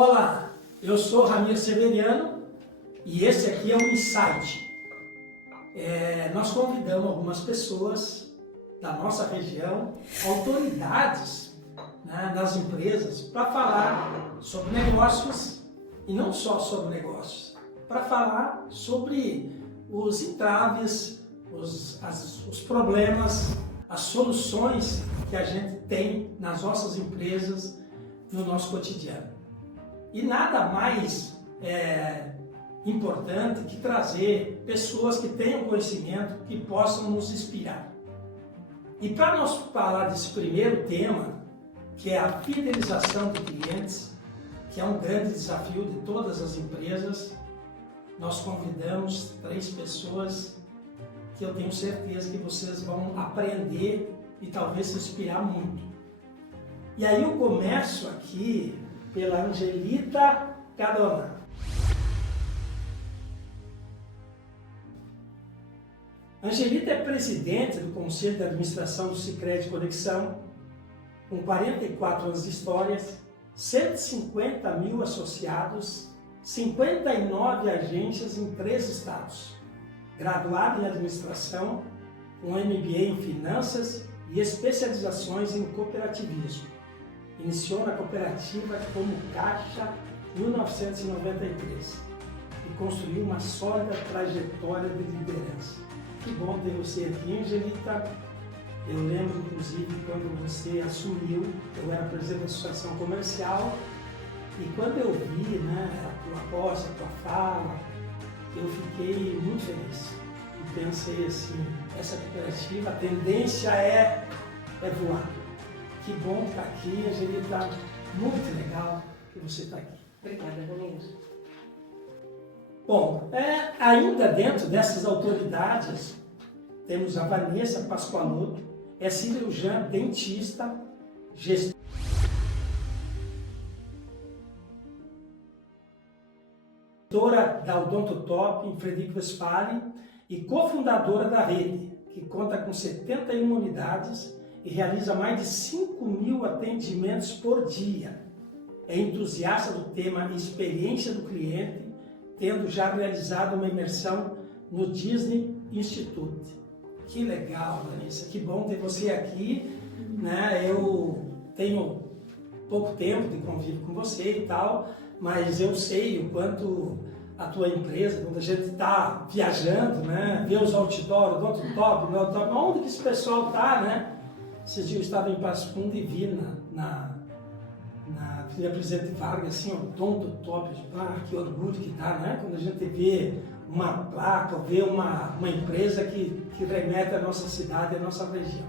Olá, eu sou Ramiro Severiano e esse aqui é o Insight. Nós convidamos algumas pessoas da nossa região, autoridades, né, das empresas, para falar sobre negócios e não só sobre negócios, para falar sobre os entraves, os problemas, as soluções que a gente tem nas nossas empresas, no nosso cotidiano. E nada mais importante que trazer pessoas que tenham conhecimento, que possam nos inspirar. E para nós falar desse primeiro tema, que é a fidelização de clientes, que é um grande desafio de todas as empresas, nós convidamos 3 pessoas que eu tenho certeza que vocês vão aprender e talvez se inspirar muito. E aí eu começo aqui pela Angelita Cadona. Angelita é presidente do Conselho de Administração do Sicredi Conexão, com 44 anos de história, 150 mil associados, 59 agências em 3 estados. Graduada em Administração, com MBA em Finanças e especializações em Cooperativismo. Iniciou na cooperativa como caixa em 1993 e construiu uma sólida trajetória de liderança. Que bom ter você aqui, Angelita. Eu lembro, inclusive, quando você assumiu, eu era presidente da Associação Comercial, e quando eu vi, né, a tua voz, a tua fala, eu fiquei muito feliz. E pensei assim, essa cooperativa, a tendência é voar. Que bom estar aqui, Angelita. Muito legal que você está aqui. Obrigada, Ramiro. Bom, ainda dentro dessas autoridades, temos a Vanessa Pascoaloto, é cirurgiã, dentista, gestora da Odontotop em Frederico Westphalen e cofundadora da rede, que conta com 71 unidades e realiza mais de 5.000 atendimentos por dia. É entusiasta do tema Experiência do Cliente, tendo já realizado uma imersão no Disney Institute. Que legal, Vanessa, que bom ter você aqui, né? Eu tenho pouco tempo de convívio com você e tal, mas eu sei o quanto a tua empresa, quando a gente está viajando, né? Vê os outdoors, Odontotop, onde que esse pessoal está, né? Esses dias eu estava em Passo Fundo e vi na Avenida Presidente Vargas, assim, Odontotop, que orgulho que dá, né? Quando a gente vê uma placa, vê uma empresa que remete à nossa cidade, à nossa região.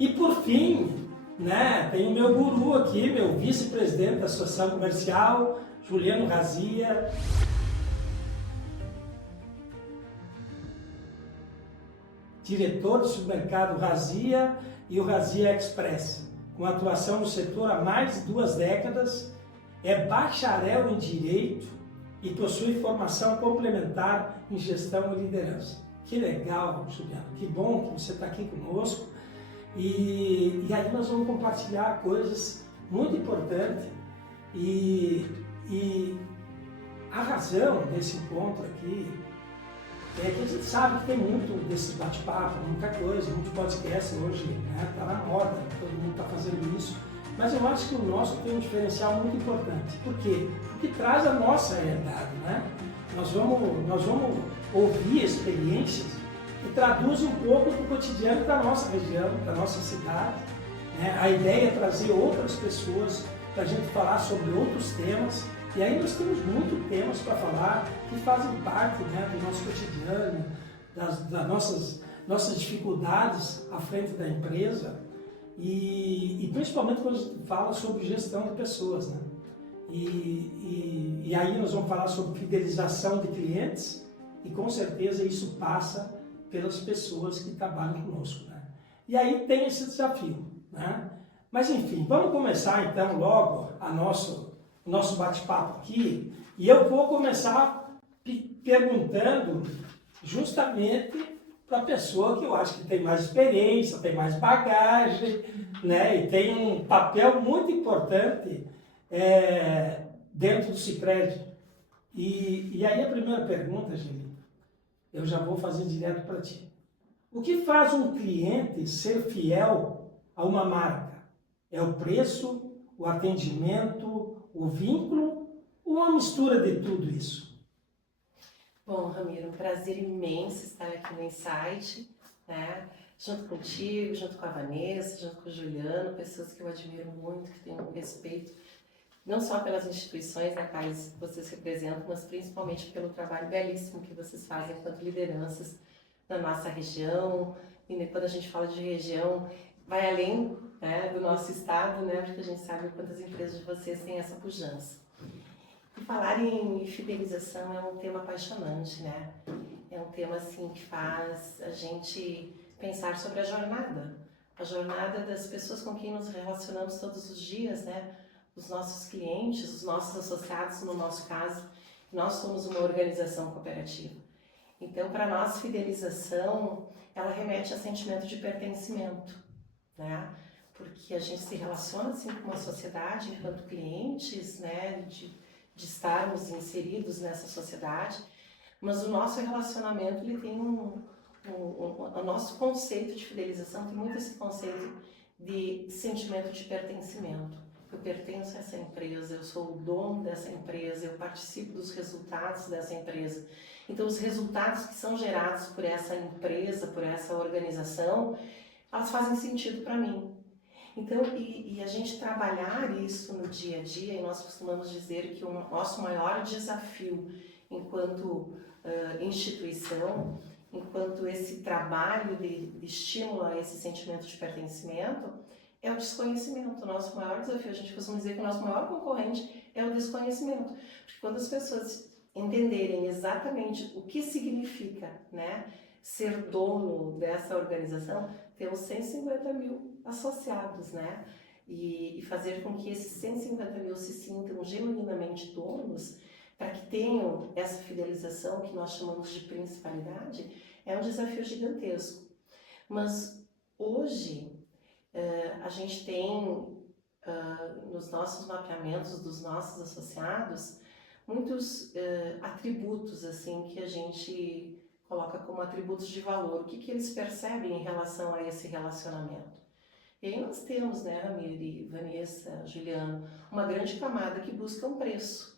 E por fim, né, tem o meu guru aqui, meu vice-presidente da Associação Comercial, Juliano Razia. Diretor do supermercado Razia e o Razia Express, com atuação no setor há mais de 2 décadas, é bacharel em Direito e possui formação complementar em Gestão e Liderança. Que legal, Juliano, que bom que você está aqui conosco. E aí nós vamos compartilhar coisas muito importantes e a razão desse encontro aqui é que a gente sabe que tem muito desses bate-papo, muita coisa, muito podcast hoje, né? Tá na moda, todo mundo está fazendo isso, mas eu acho que o nosso tem um diferencial muito importante. Por quê? Porque traz a nossa realidade, né? Nós vamos ouvir experiências que traduzem um pouco do cotidiano da nossa região, da nossa cidade, né? A ideia é trazer outras pessoas para a gente falar sobre outros temas. E aí nós temos muitos temas para falar que fazem parte, né, do nosso cotidiano, das nossas dificuldades à frente da empresa e principalmente quando a gente fala sobre gestão de pessoas, né? E aí nós vamos falar sobre fidelização de clientes e com certeza isso passa pelas pessoas que trabalham conosco, né? E aí tem esse desafio, né? Mas enfim, vamos começar então logo o nosso bate-papo aqui, e eu vou começar perguntando justamente para a pessoa que eu acho que tem mais experiência, tem mais bagagem, né, e tem um papel muito importante dentro do Sicredi. E aí a primeira pergunta, Angelita, eu já vou fazer direto para ti. O que faz um cliente ser fiel a uma marca? É o preço, o atendimento, o vínculo ou uma mistura de tudo isso? Bom, Ramiro, um prazer imenso estar aqui no Insight, né? Junto contigo, junto com a Vanessa, junto com o Juliano, pessoas que eu admiro muito, que tenho um respeito, não só pelas instituições nas quais vocês representam, mas principalmente pelo trabalho belíssimo que vocês fazem enquanto lideranças na nossa região. E quando a gente fala de região, vai além, né, do nosso estado, né, porque a gente sabe quantas empresas de vocês têm essa pujança. E falar em fidelização é um tema apaixonante, né? É um tema assim que faz a gente pensar sobre a jornada das pessoas com quem nos relacionamos todos os dias, né? Os nossos clientes, os nossos associados, no nosso caso, nós somos uma organização cooperativa. Então, para nós, fidelização, ela remete a sentimento de pertencimento, né? Porque a gente se relaciona assim com uma sociedade enquanto clientes, né? De estarmos inseridos nessa sociedade, mas o nosso relacionamento ele tem o nosso conceito de fidelização tem muito esse conceito de sentimento de pertencimento. Eu pertenço a essa empresa, eu sou o dono dessa empresa, eu participo dos resultados dessa empresa. Então, os resultados que são gerados por essa empresa, por essa organização, elas fazem sentido para mim. Então, e a gente trabalhar isso no dia a dia, e nós costumamos dizer que o nosso maior desafio enquanto instituição, enquanto esse trabalho de estímulo a esse sentimento de pertencimento, é o desconhecimento. O nosso maior desafio, a gente costuma dizer que o nosso maior concorrente é o desconhecimento. Porque quando as pessoas entenderem exatamente o que significa, né, ser dono dessa organização, temos 150 mil associados, né? E fazer com que esses 150 mil se sintam genuinamente donos, para que tenham essa fidelização que nós chamamos de principalidade, é um desafio gigantesco. Mas hoje a gente tem nos nossos mapeamentos dos nossos associados muitos atributos assim que a gente coloca como atributos de valor, o que eles percebem em relação a esse relacionamento. E aí nós temos, né, Ramiro, Vanessa, Juliano, uma grande camada que busca um preço.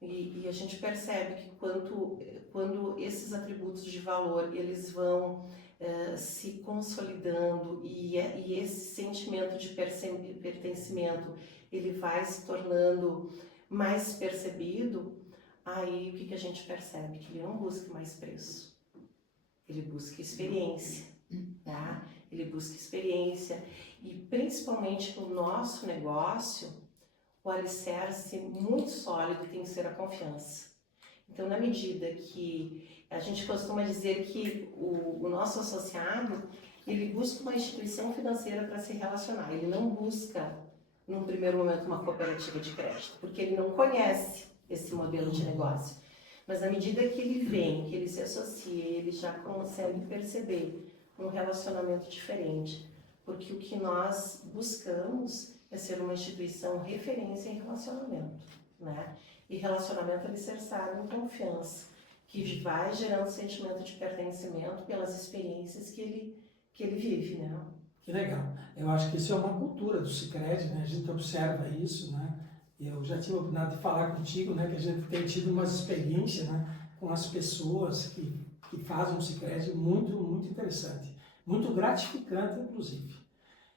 E a gente percebe que quando esses atributos de valor eles vão se consolidando e esse sentimento de pertencimento ele vai se tornando mais percebido, aí o que a gente percebe? Que ele não busca mais preço, ele busca experiência, tá? Ele busca experiência e principalmente no nosso negócio, o alicerce muito sólido tem que ser a confiança. Então, na medida que a gente costuma dizer que o nosso associado, ele busca uma instituição financeira para se relacionar, ele não busca, num primeiro momento, uma cooperativa de crédito, porque ele não conhece esse modelo de negócio. Mas, na medida que ele vem, que ele se associa, ele já consegue perceber um relacionamento diferente, porque o que nós buscamos é ser uma instituição referência em relacionamento, né? E relacionamento alicerçado em confiança, que vai gerando sentimento de pertencimento pelas experiências que ele vive, né? Que legal. Eu acho que isso é uma cultura do Sicredi, né? A gente observa isso, né? Eu já tive a oportunidade de falar contigo, né? Que a gente tem tido umas experiências, né? Com as pessoas que fazem o Sicredi muito, muito interessante. Muito gratificante, inclusive.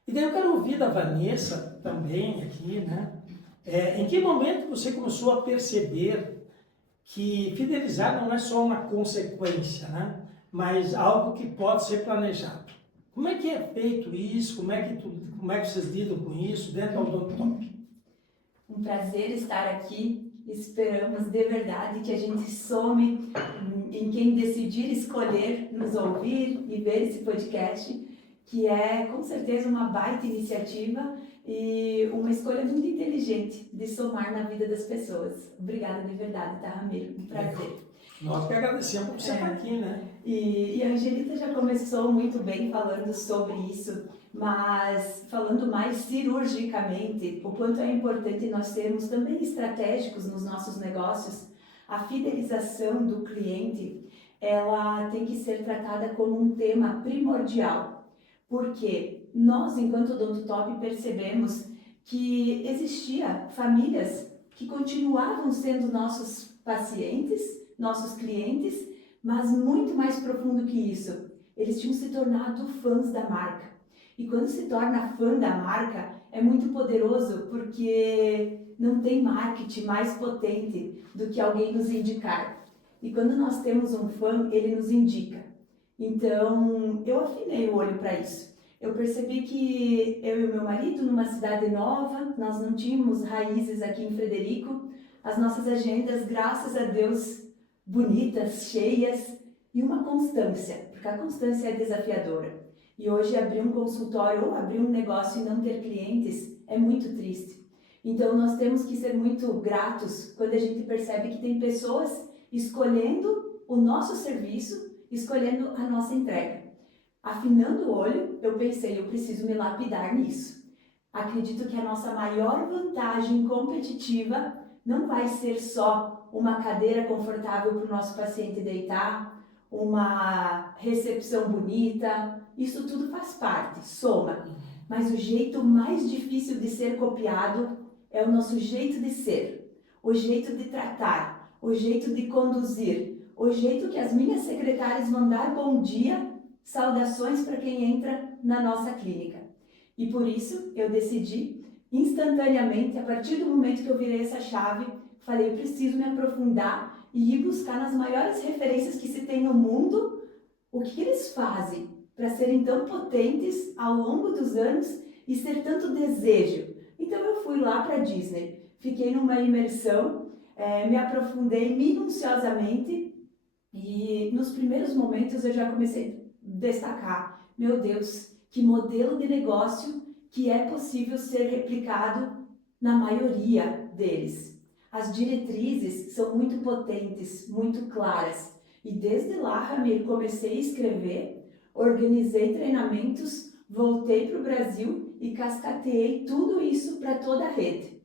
E daí eu quero ouvir da Vanessa também aqui, né? Em que momento você começou a perceber que fidelizar não é só uma consequência, né? Mas algo que pode ser planejado? Como é que é feito isso? Como é que vocês lidam com isso dentro do Odontotop? Um prazer estar aqui. Esperamos de verdade que a gente some em quem decidir escolher nos ouvir e ver esse podcast, que é com certeza uma baita iniciativa e uma escolha muito inteligente de somar na vida das pessoas. Obrigada de verdade, tá, Ramiro? Um prazer. Nós que agradecemos por você estar aqui, né? E a Angelita já começou muito bem falando sobre isso, mas falando mais cirurgicamente, o quanto é importante nós sermos também estratégicos nos nossos negócios, a fidelização do cliente, ela tem que ser tratada como um tema primordial, porque nós, enquanto Odontotop, percebemos que existia famílias que continuavam sendo nossos pacientes, nossos clientes, mas muito mais profundo que isso, eles tinham se tornado fãs da marca. E quando se torna fã da marca, é muito poderoso, porque não tem marketing mais potente do que alguém nos indicar. E quando nós temos um fã, ele nos indica. Então, eu afinei o olho para isso. Eu percebi que eu e o meu marido, numa cidade nova, nós não tínhamos raízes aqui em Frederico, as nossas agendas, graças a Deus, bonitas, cheias, e uma constância, porque a constância é desafiadora. E hoje abrir um consultório ou abrir um negócio e não ter clientes é muito triste. Então nós temos que ser muito gratos quando a gente percebe que tem pessoas escolhendo o nosso serviço, escolhendo a nossa entrega. Afinando o olho, eu pensei, eu preciso me lapidar nisso. Acredito que a nossa maior vantagem competitiva não vai ser só uma cadeira confortável para o nosso paciente deitar, uma recepção bonita, isso tudo faz parte, soma. Mas o jeito mais difícil de ser copiado é o nosso jeito de ser, o jeito de tratar, o jeito de conduzir, o jeito que as minhas secretárias vão dar bom dia, saudações para quem entra na nossa clínica. E por isso eu decidi instantaneamente, a partir do momento que eu virei essa chave, falei, eu preciso me aprofundar e ir buscar nas maiores referências que se tem no mundo, o que eles fazem para serem tão potentes ao longo dos anos e ser tanto desejo. Então eu fui lá para a Disney, fiquei numa imersão, me aprofundei minuciosamente e nos primeiros momentos eu já comecei a destacar, meu Deus, que modelo de negócio que é possível ser replicado na maioria deles. As diretrizes são muito potentes, muito claras. E desde lá, Ramiro, comecei a escrever, organizei treinamentos, voltei para o Brasil e cascateei tudo isso para toda a rede.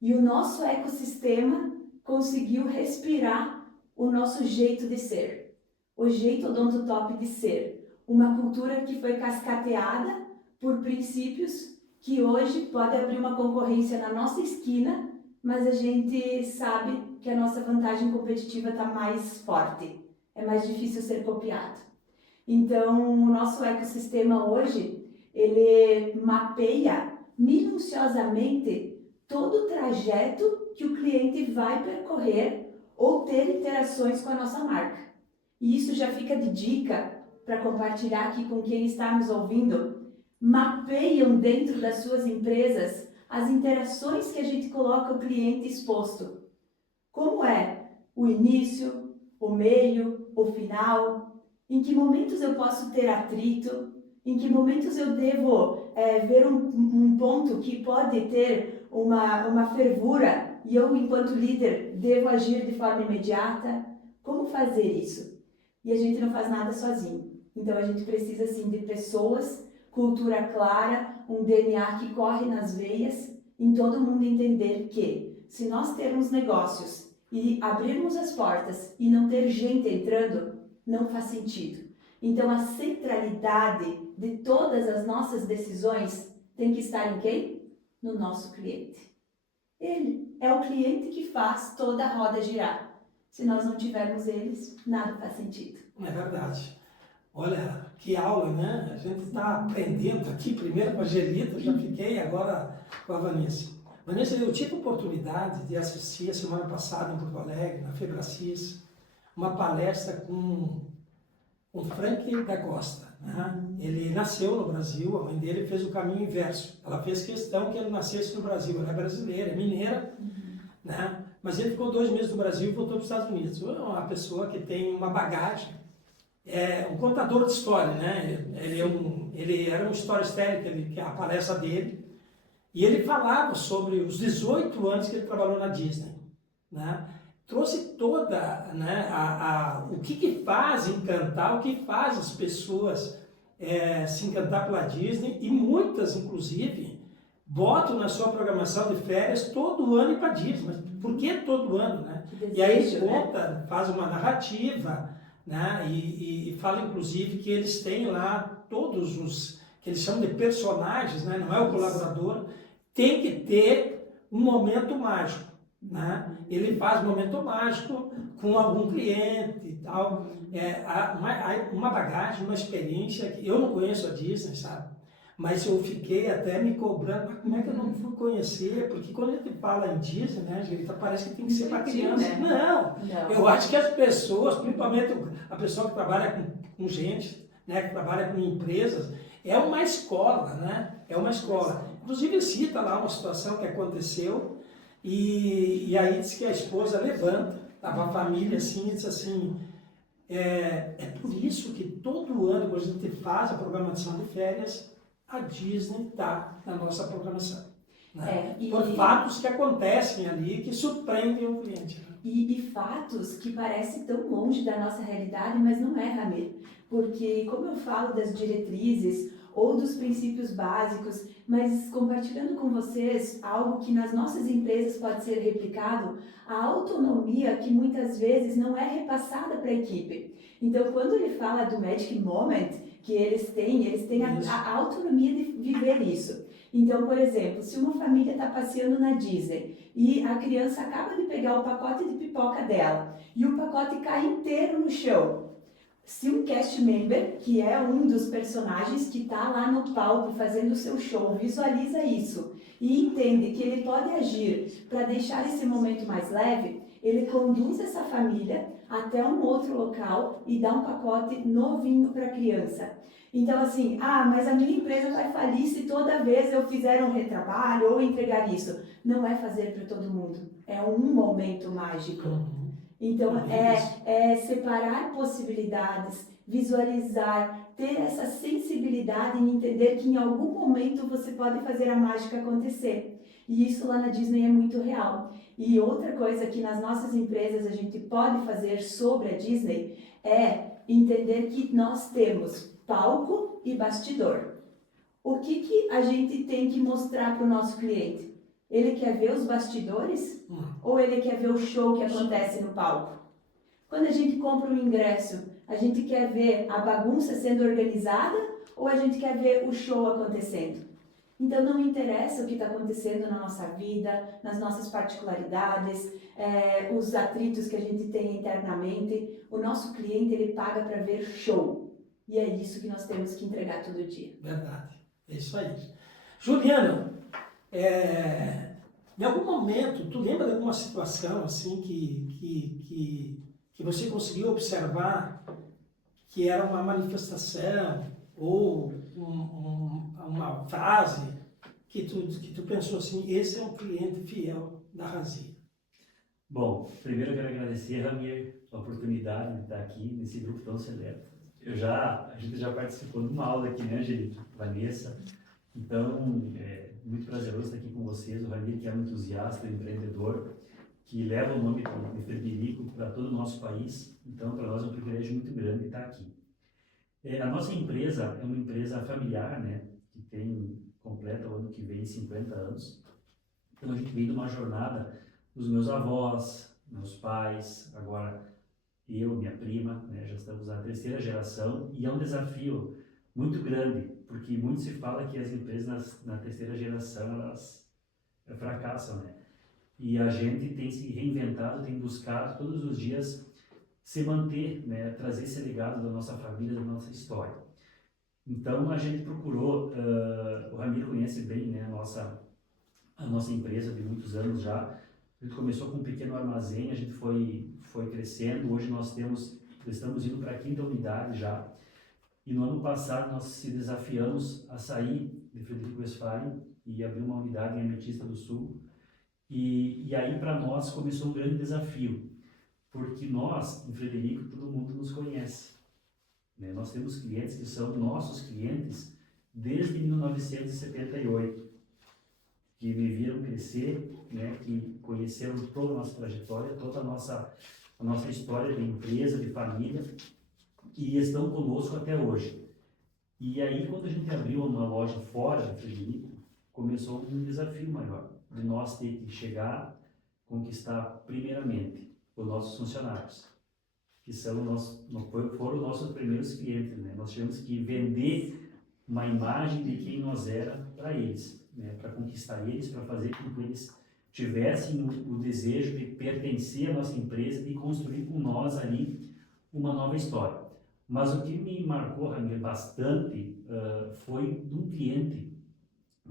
E o nosso ecossistema conseguiu respirar o nosso jeito de ser, o jeito Odontotop de ser. Uma cultura que foi cascateada por princípios que hoje pode abrir uma concorrência na nossa esquina, mas a gente sabe que a nossa vantagem competitiva está mais forte, é mais difícil ser copiado. Então, o nosso ecossistema hoje, ele mapeia minuciosamente todo o trajeto que o cliente vai percorrer ou ter interações com a nossa marca. E isso já fica de dica para compartilhar aqui com quem está nos ouvindo. Mapeiam dentro das suas empresas as interações que a gente coloca o cliente exposto. Como é o início, o meio, o final? Em que momentos eu posso ter atrito? Em que momentos eu devo ver um ponto que pode ter uma fervura e eu, enquanto líder, devo agir de forma imediata? Como fazer isso? E a gente não faz nada sozinho. Então a gente precisa sim de pessoas, cultura clara, um DNA que corre nas veias, em todo mundo entender que, se nós termos negócios e abrirmos as portas e não ter gente entrando, não faz sentido. Então a centralidade de todas as nossas decisões tem que estar em quem? No nosso cliente. Ele é o cliente que faz toda a roda girar. Se nós não tivermos eles, nada faz sentido. É verdade. Olha, que aula, né? A gente está aprendendo aqui, primeiro com a Gelita, já fiquei, agora com a Vanessa. Vanessa, eu tive a oportunidade de assistir a semana passada em Porto Alegre, na Febracis, uma palestra com o Frank da Costa. Né? Ele nasceu no Brasil, a mãe dele fez o caminho inverso. Ela fez questão que ele nascesse no Brasil. Ela é brasileira, é mineira, né? Mas ele ficou 2 meses no Brasil e voltou para os Estados Unidos. É uma pessoa que tem uma bagagem, é um contador de história, né? Ele era um storyteller, que é a palestra dele, e ele falava sobre os 18 anos que ele trabalhou na Disney, né? Trouxe toda, né, o que faz encantar, o que faz as pessoas se encantar pela Disney e muitas, inclusive, botam na sua programação de férias todo ano ir para Disney. Mas por que todo ano, né? E aí conta, faz uma narrativa, né? E fala, inclusive, que eles têm lá todos os que eles chamam de personagens, né? Não é o colaborador, tem que ter um momento mágico, né? Ele faz momento mágico com algum cliente e tal. Uma bagagem, uma experiência que eu não conheço a Disney, sabe? Mas eu fiquei até me cobrando, mas como é que eu não fui conhecer? Porque quando a gente fala em Disney, né, Angelita, parece que tem que ser para criança. Né? Não, eu acho que as pessoas, principalmente a pessoa que trabalha com gente, né, que trabalha com empresas, é uma escola, né? É uma escola. Inclusive cita lá uma situação que aconteceu e aí diz que a esposa levanta, estava a família assim e diz assim, é por isso que todo ano, quando a gente faz a programação de férias, a Disney está na nossa programação. Né? Por fatos que acontecem ali, que surpreendem o cliente. E fatos que parecem tão longe da nossa realidade, mas não é, Ramir. Porque, como eu falo das diretrizes ou dos princípios básicos, mas compartilhando com vocês algo que nas nossas empresas pode ser replicado, a autonomia que muitas vezes não é repassada para a equipe. Então, quando ele fala do Magic Moment, que eles têm a autonomia de viver isso. Então, por exemplo, se uma família está passeando na Disney e a criança acaba de pegar o pacote de pipoca dela e o pacote cai inteiro no chão, se um cast member, que é um dos personagens que está lá no palco fazendo o seu show, visualiza isso e entende que ele pode agir para deixar esse momento mais leve, ele conduz essa família até um outro local e dá um pacote novinho para a criança. Então, assim, mas a minha empresa vai falir se toda vez eu fizer um retrabalho ou entregar isso. Não é fazer para todo mundo, é um momento mágico. Então, é separar possibilidades, visualizar, ter essa sensibilidade em entender que em algum momento você pode fazer a mágica acontecer. E isso lá na Disney é muito real. E outra coisa que nas nossas empresas a gente pode fazer sobre a Disney é entender que nós temos palco e bastidor. O que a gente tem que mostrar para o nosso cliente? Ele quer ver os bastidores ou ele quer ver o show que acontece no palco? Quando a gente compra um ingresso, a gente quer ver a bagunça sendo organizada ou a gente quer ver o show acontecendo? Então não interessa o que está acontecendo na nossa vida, nas nossas particularidades, os atritos que a gente tem internamente. O nosso cliente ele paga para ver show e é isso que nós temos que entregar todo dia. Verdade, é isso aí. Juliano, em algum momento, tu lembra de alguma situação assim que você conseguiu observar que era uma manifestação ou uma frase que tu pensou assim, esse é um cliente fiel da Razia? Bom, primeiro eu quero agradecer, Ramir, a oportunidade de estar aqui nesse grupo tão seleto. A gente já participou de uma aula aqui, né, Angelita, Vanessa? Então, é muito prazeroso estar aqui com vocês. O Ramir, que é um entusiasta, um empreendedor, que leva o nome de Frederico para todo o nosso país. Então, para nós é um privilégio muito grande estar aqui. A nossa empresa é uma empresa familiar, né, que completa o ano que vem 50 anos. Então, a gente vem de uma jornada dos meus avós, meus pais, agora eu, minha prima, né, já estamos na terceira geração e é um desafio muito grande, porque muito se fala que as empresas na terceira geração, elas fracassam, né? E a gente tem se reinventado, tem buscado todos os dias se manter, né, trazer esse legado da nossa família, da nossa história. Então a gente procurou, o Ramiro conhece bem, né, a nossa empresa de muitos anos já. A gente começou com um pequeno armazém, a gente foi crescendo, hoje estamos indo para a 5ª unidade já. E no ano passado nós se desafiamos a sair de Frederico Westphalen e abrir uma unidade em Ametista do Sul. E aí para nós começou um grande desafio, porque nós, em Frederico, todo mundo nos conhece. Né? Nós temos clientes que são nossos clientes desde 1978, que me viram crescer, né? Que conheceram toda a nossa trajetória, toda a nossa história de empresa, de família, e estão conosco até hoje. E aí, quando a gente abriu uma loja fora de Frederico, começou um desafio maior, de nós ter que chegar, conquistar primeiramente os nossos funcionários, que são foram os nossos primeiros clientes, né? Nós tivemos que vender uma imagem de quem nós era para eles, né? Para conquistar eles, para fazer com que eles tivessem o desejo de pertencer à nossa empresa e construir com nós ali uma nova história. Mas o que me marcou, Ramiro, bastante foi de um cliente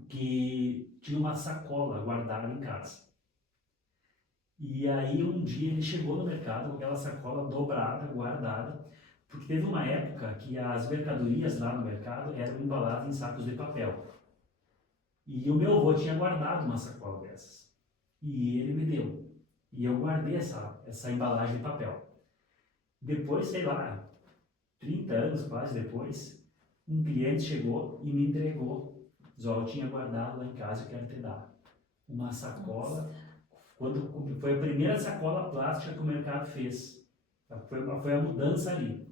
que tinha uma sacola guardada em casa. E aí um dia ele chegou no mercado com aquela sacola dobrada, guardada, porque teve uma época que as mercadorias lá no mercado eram embaladas em sacos de papel. E o meu avô tinha guardado uma sacola dessas. E ele me deu. E eu guardei essa embalagem de papel. Depois, sei lá, 30 anos quase depois, um cliente chegou e me entregou. Eu tinha guardado lá em casa, eu quero te dar. Uma sacola, foi a primeira sacola plástica que o mercado fez. Foi a mudança ali.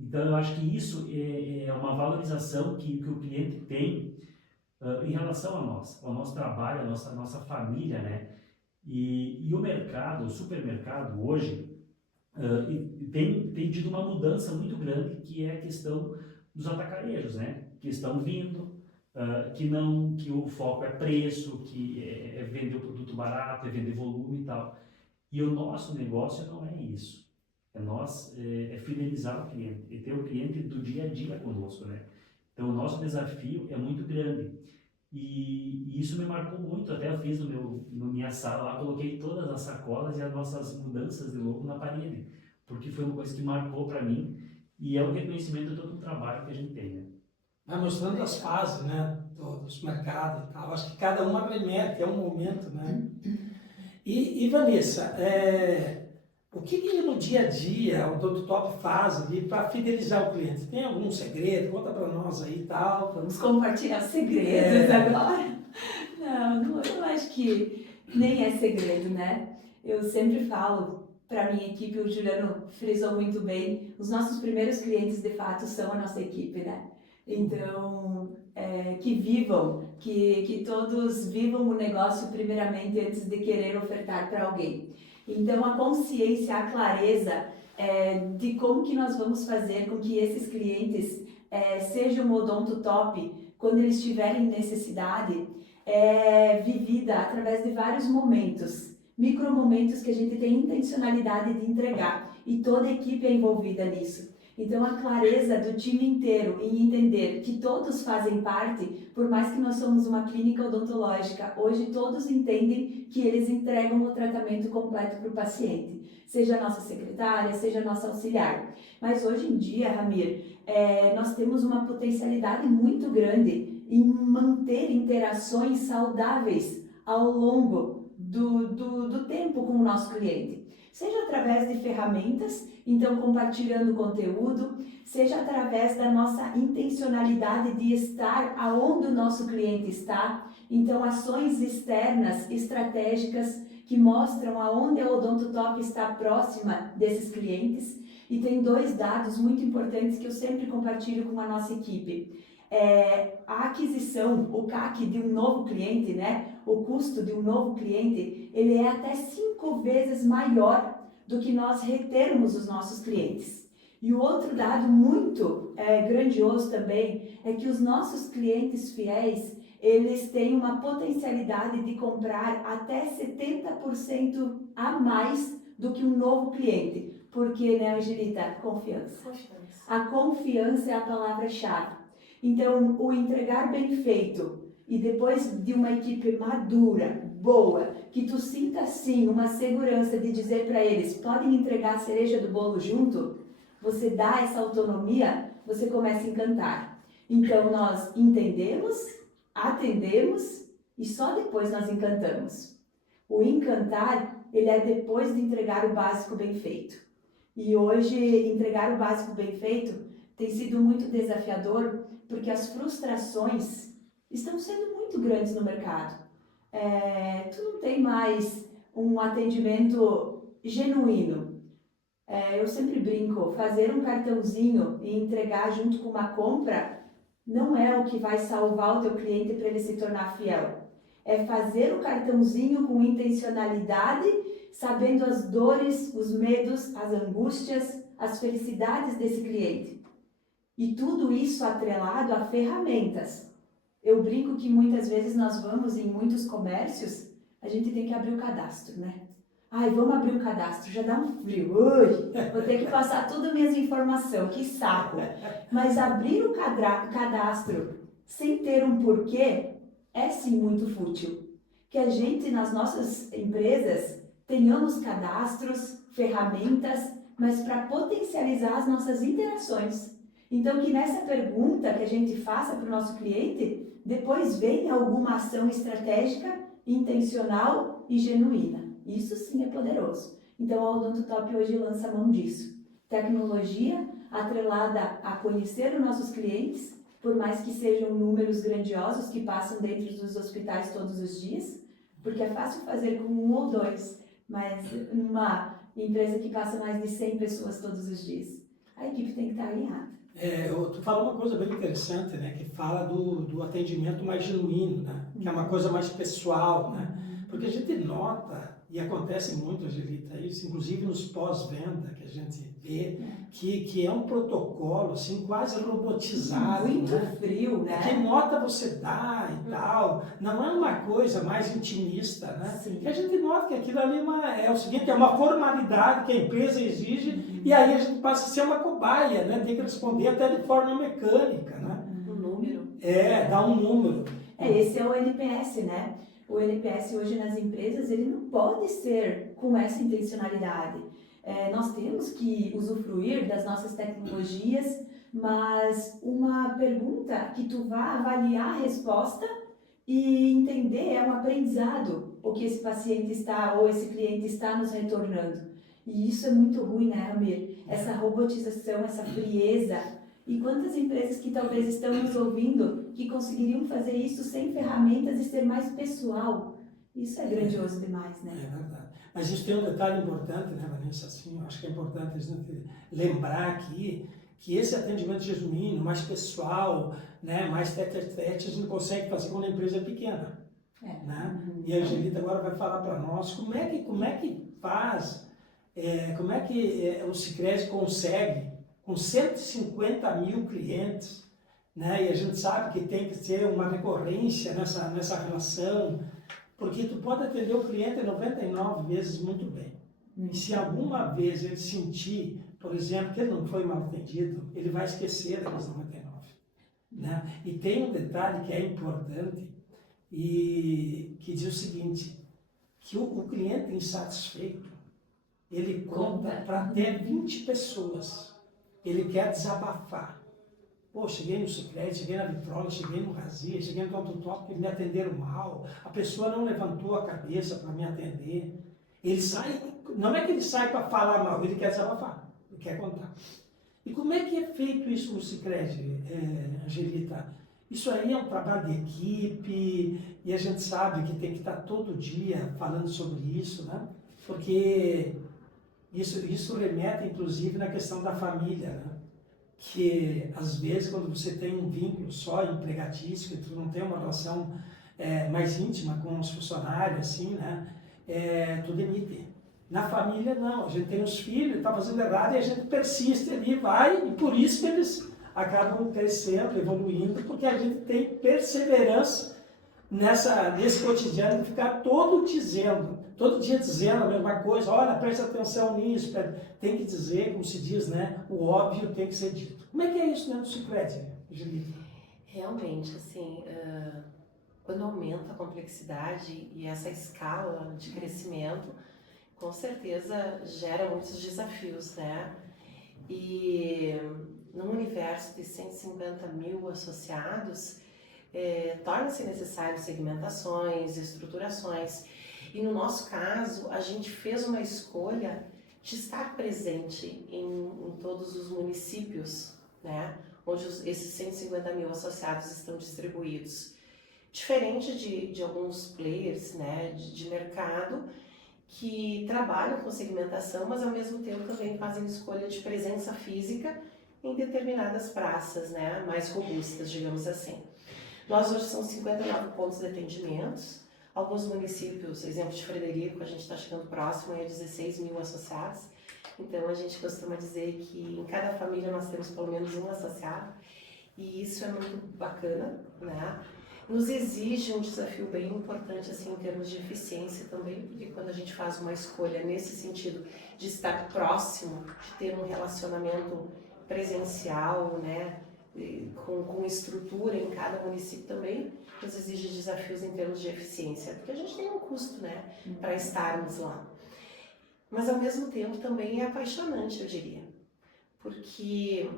Então, eu acho que isso é uma valorização que o cliente tem em relação a nós, ao nosso trabalho, à nossa família, né? E o mercado, o supermercado hoje, tem tido uma mudança muito grande, que é a questão dos atacarejos, né? Que estão vindo, que o foco é preço, que é vender o produto barato, é vender volume e tal. E o nosso negócio não é isso. É fidelizar o cliente, e ter o cliente do dia a dia conosco, né? Então, o nosso desafio é muito grande. E isso me marcou muito. Até eu fiz na minha sala lá, coloquei todas as sacolas e as nossas mudanças de logo na parede, porque foi uma coisa que marcou para mim e é um reconhecimento de todo o trabalho que a gente tem, né? Vai mostrando as fases, né, dos mercados e tal. Acho que cada um remete, é um momento, né? E Vanessa, o que no dia a dia o Odonto Top faz ali para fidelizar o cliente? Tem algum segredo? Conta para nós aí e tal. Vamos compartilhar segredos agora? Não, eu acho que nem é segredo, né? Eu sempre falo para a minha equipe, o Juliano frisou muito bem, os nossos primeiros clientes de fato são a nossa equipe, né? Então, que todos vivam o negócio primeiramente antes de querer ofertar para alguém. Então, a consciência, a clareza de como que nós vamos fazer com que esses clientes sejam o Odonto Top quando eles tiverem necessidade, vivida através de vários momentos, micromomentos que a gente tem intencionalidade de entregar, e toda a equipe é envolvida nisso. Então, a clareza do time inteiro em entender que todos fazem parte, por mais que nós somos uma clínica odontológica, hoje todos entendem que eles entregam o tratamento completo para o paciente, seja a nossa secretária, seja a nossa auxiliar. Mas hoje em dia, Ramir, nós temos uma potencialidade muito grande em manter interações saudáveis ao longo do tempo com o nosso cliente. Seja através de ferramentas, então compartilhando conteúdo, seja através da nossa intencionalidade de estar aonde o nosso cliente está, então ações externas, estratégicas, que mostram aonde a Odonto Top está próxima desses clientes. E tem 2 dados muito importantes que eu sempre compartilho com a nossa equipe. A aquisição, o CAC de um novo cliente, né? O custo de um novo cliente, ele é até 5 vezes maior do que nós retermos os nossos clientes. E o outro dado muito grandioso também é que os nossos clientes fiéis, eles têm uma potencialidade de comprar até 70% a mais do que um novo cliente. Porque, né, Angelita? Confiança. A confiança é a palavra-chave. Então, o entregar bem feito e depois de uma equipe madura, boa, que tu sinta sim uma segurança de dizer para eles, podem entregar a cereja do bolo junto, você dá essa autonomia, você começa a encantar. Então, nós entendemos, atendemos e só depois nós encantamos. O encantar, ele é depois de entregar o básico bem feito. E hoje, entregar o básico bem feito tem sido muito desafiador, porque as frustrações estão sendo muito grandes no mercado. Tu não tem mais um atendimento genuíno. Eu sempre brinco, fazer um cartãozinho e entregar junto com uma compra não é o que vai salvar o teu cliente para ele se tornar fiel. É fazer o cartãozinho com intencionalidade, sabendo as dores, os medos, as angústias, as felicidades desse cliente. E tudo isso atrelado a ferramentas. Eu brinco que muitas vezes nós vamos em muitos comércios, a gente tem que abrir o cadastro, né? Ai, vamos abrir o cadastro, já dá um frio. Ui, vou ter que passar toda a minha informação, que saco. Mas abrir o cadastro sem ter um porquê é sim muito fútil. Que a gente, nas nossas empresas, tenhamos cadastros, ferramentas, mas para potencializar as nossas interações. Então, que nessa pergunta que a gente faça para o nosso cliente, depois venha alguma ação estratégica, intencional e genuína. Isso sim é poderoso. Então, a Odontotop hoje lança mão disso. Tecnologia atrelada a conhecer os nossos clientes, por mais que sejam números grandiosos que passam dentro dos hospitais todos os dias, porque é fácil fazer com 1 ou 2, mas numa empresa que passa mais de 100 pessoas todos os dias, a equipe tem que estar alinhada. Tu falou uma coisa bem interessante, né? Que fala do atendimento mais genuíno, né? Que é uma coisa mais pessoal, né? Porque a gente nota, e acontece muito, Angelita, isso, inclusive nos pós-venda que a gente vê, que é um protocolo, assim, quase robotizado. Muito né? frio, né? Que nota você dá e tal, não é uma coisa mais intimista, né? Sim. Que a gente nota que aquilo ali é o seguinte, é uma formalidade que a empresa exige, e aí a gente passa a ser uma cobaia, né? Tem que responder até de forma mecânica, né? Um número. Dá um número. Esse é o NPS, né? O NPS hoje nas empresas, ele não pode ser com essa intencionalidade. Nós temos que usufruir das nossas tecnologias, mas uma pergunta que tu vá avaliar a resposta e entender é um aprendizado o que esse paciente está ou esse cliente está nos retornando. E isso é muito ruim, né, Ramir? Essa robotização, essa frieza. E quantas empresas que talvez estão nos ouvindo que conseguiriam fazer isso sem ferramentas e ser mais pessoal? Isso é grandioso demais, né? É verdade. Mas isso tem um detalhe importante, né, Vanessa? Assim, eu acho que é importante a gente lembrar aqui que esse atendimento genuíno, mais pessoal, né, mais tete-a-tete, a gente consegue fazer quando a empresa é pequena. Né? E a Angelita agora vai falar para nós como é que faz, como é que o Sicredi consegue, com 150 mil clientes, né, e a gente sabe que tem que ter uma recorrência nessa relação, porque tu pode atender o cliente 99 vezes muito bem. E se alguma vez ele sentir, por exemplo, que ele não foi mal atendido, ele vai esquecer daqueles 99. Né? E tem um detalhe que é importante, e que diz o seguinte, que o cliente insatisfeito, ele conta para até 20 pessoas. Ele quer desabafar. Pô, cheguei no Sicredi, cheguei na Vitrola, cheguei no Razia, cheguei no Odontotop, que me atenderam mal, a pessoa não levantou a cabeça para me atender. Ele sai, não é que ele sai para falar mal, ele quer desabafar, ele quer contar. E como é que é feito isso no Sicredi, Angelita? Isso aí é um trabalho de equipe, e a gente sabe que tem que estar todo dia falando sobre isso, né? Porque isso remete, inclusive, na questão da família, né? Que, às vezes, quando você tem um vínculo só empregatício, que tu não tem uma relação mais íntima com os funcionários, assim, né? Tu demite. Na família, não. A gente tem os filhos, está fazendo errado, e a gente persiste ali, vai, e por isso que eles acabam crescendo, evoluindo, porque a gente tem perseverança nesse cotidiano de ficar todo dia dizendo a mesma coisa, olha, presta atenção nisso, tem que dizer, como se diz, né, o óbvio tem que ser dito. Como é que é isso dentro do Sicredi, Angelita? Realmente, assim, quando aumenta a complexidade e essa escala de crescimento, com certeza gera muitos desafios, né? E num universo de 150 mil associados, torna-se necessário segmentações, estruturações. E no nosso caso, a gente fez uma escolha de estar presente em todos os municípios, né? Onde esses 150 mil associados estão distribuídos. Diferente de alguns players, né, de mercado, que trabalham com segmentação, mas ao mesmo tempo também fazem escolha de presença física em determinadas praças, né, mais robustas, digamos assim. Nós hoje somos 59 pontos de atendimentos. Alguns municípios, exemplo de Frederico, a gente está chegando próximo a 16 mil associados. Então, a gente costuma dizer que em cada família nós temos pelo menos um associado. E isso é muito bacana, né? Nos exige um desafio bem importante, assim, em termos de eficiência também, porque quando a gente faz uma escolha nesse sentido de estar próximo, de ter um relacionamento presencial, né, com estrutura em cada município também, nos exige desafios em termos de eficiência, porque a gente tem um custo, né, para estarmos lá. Mas ao mesmo tempo também é apaixonante, eu diria, porque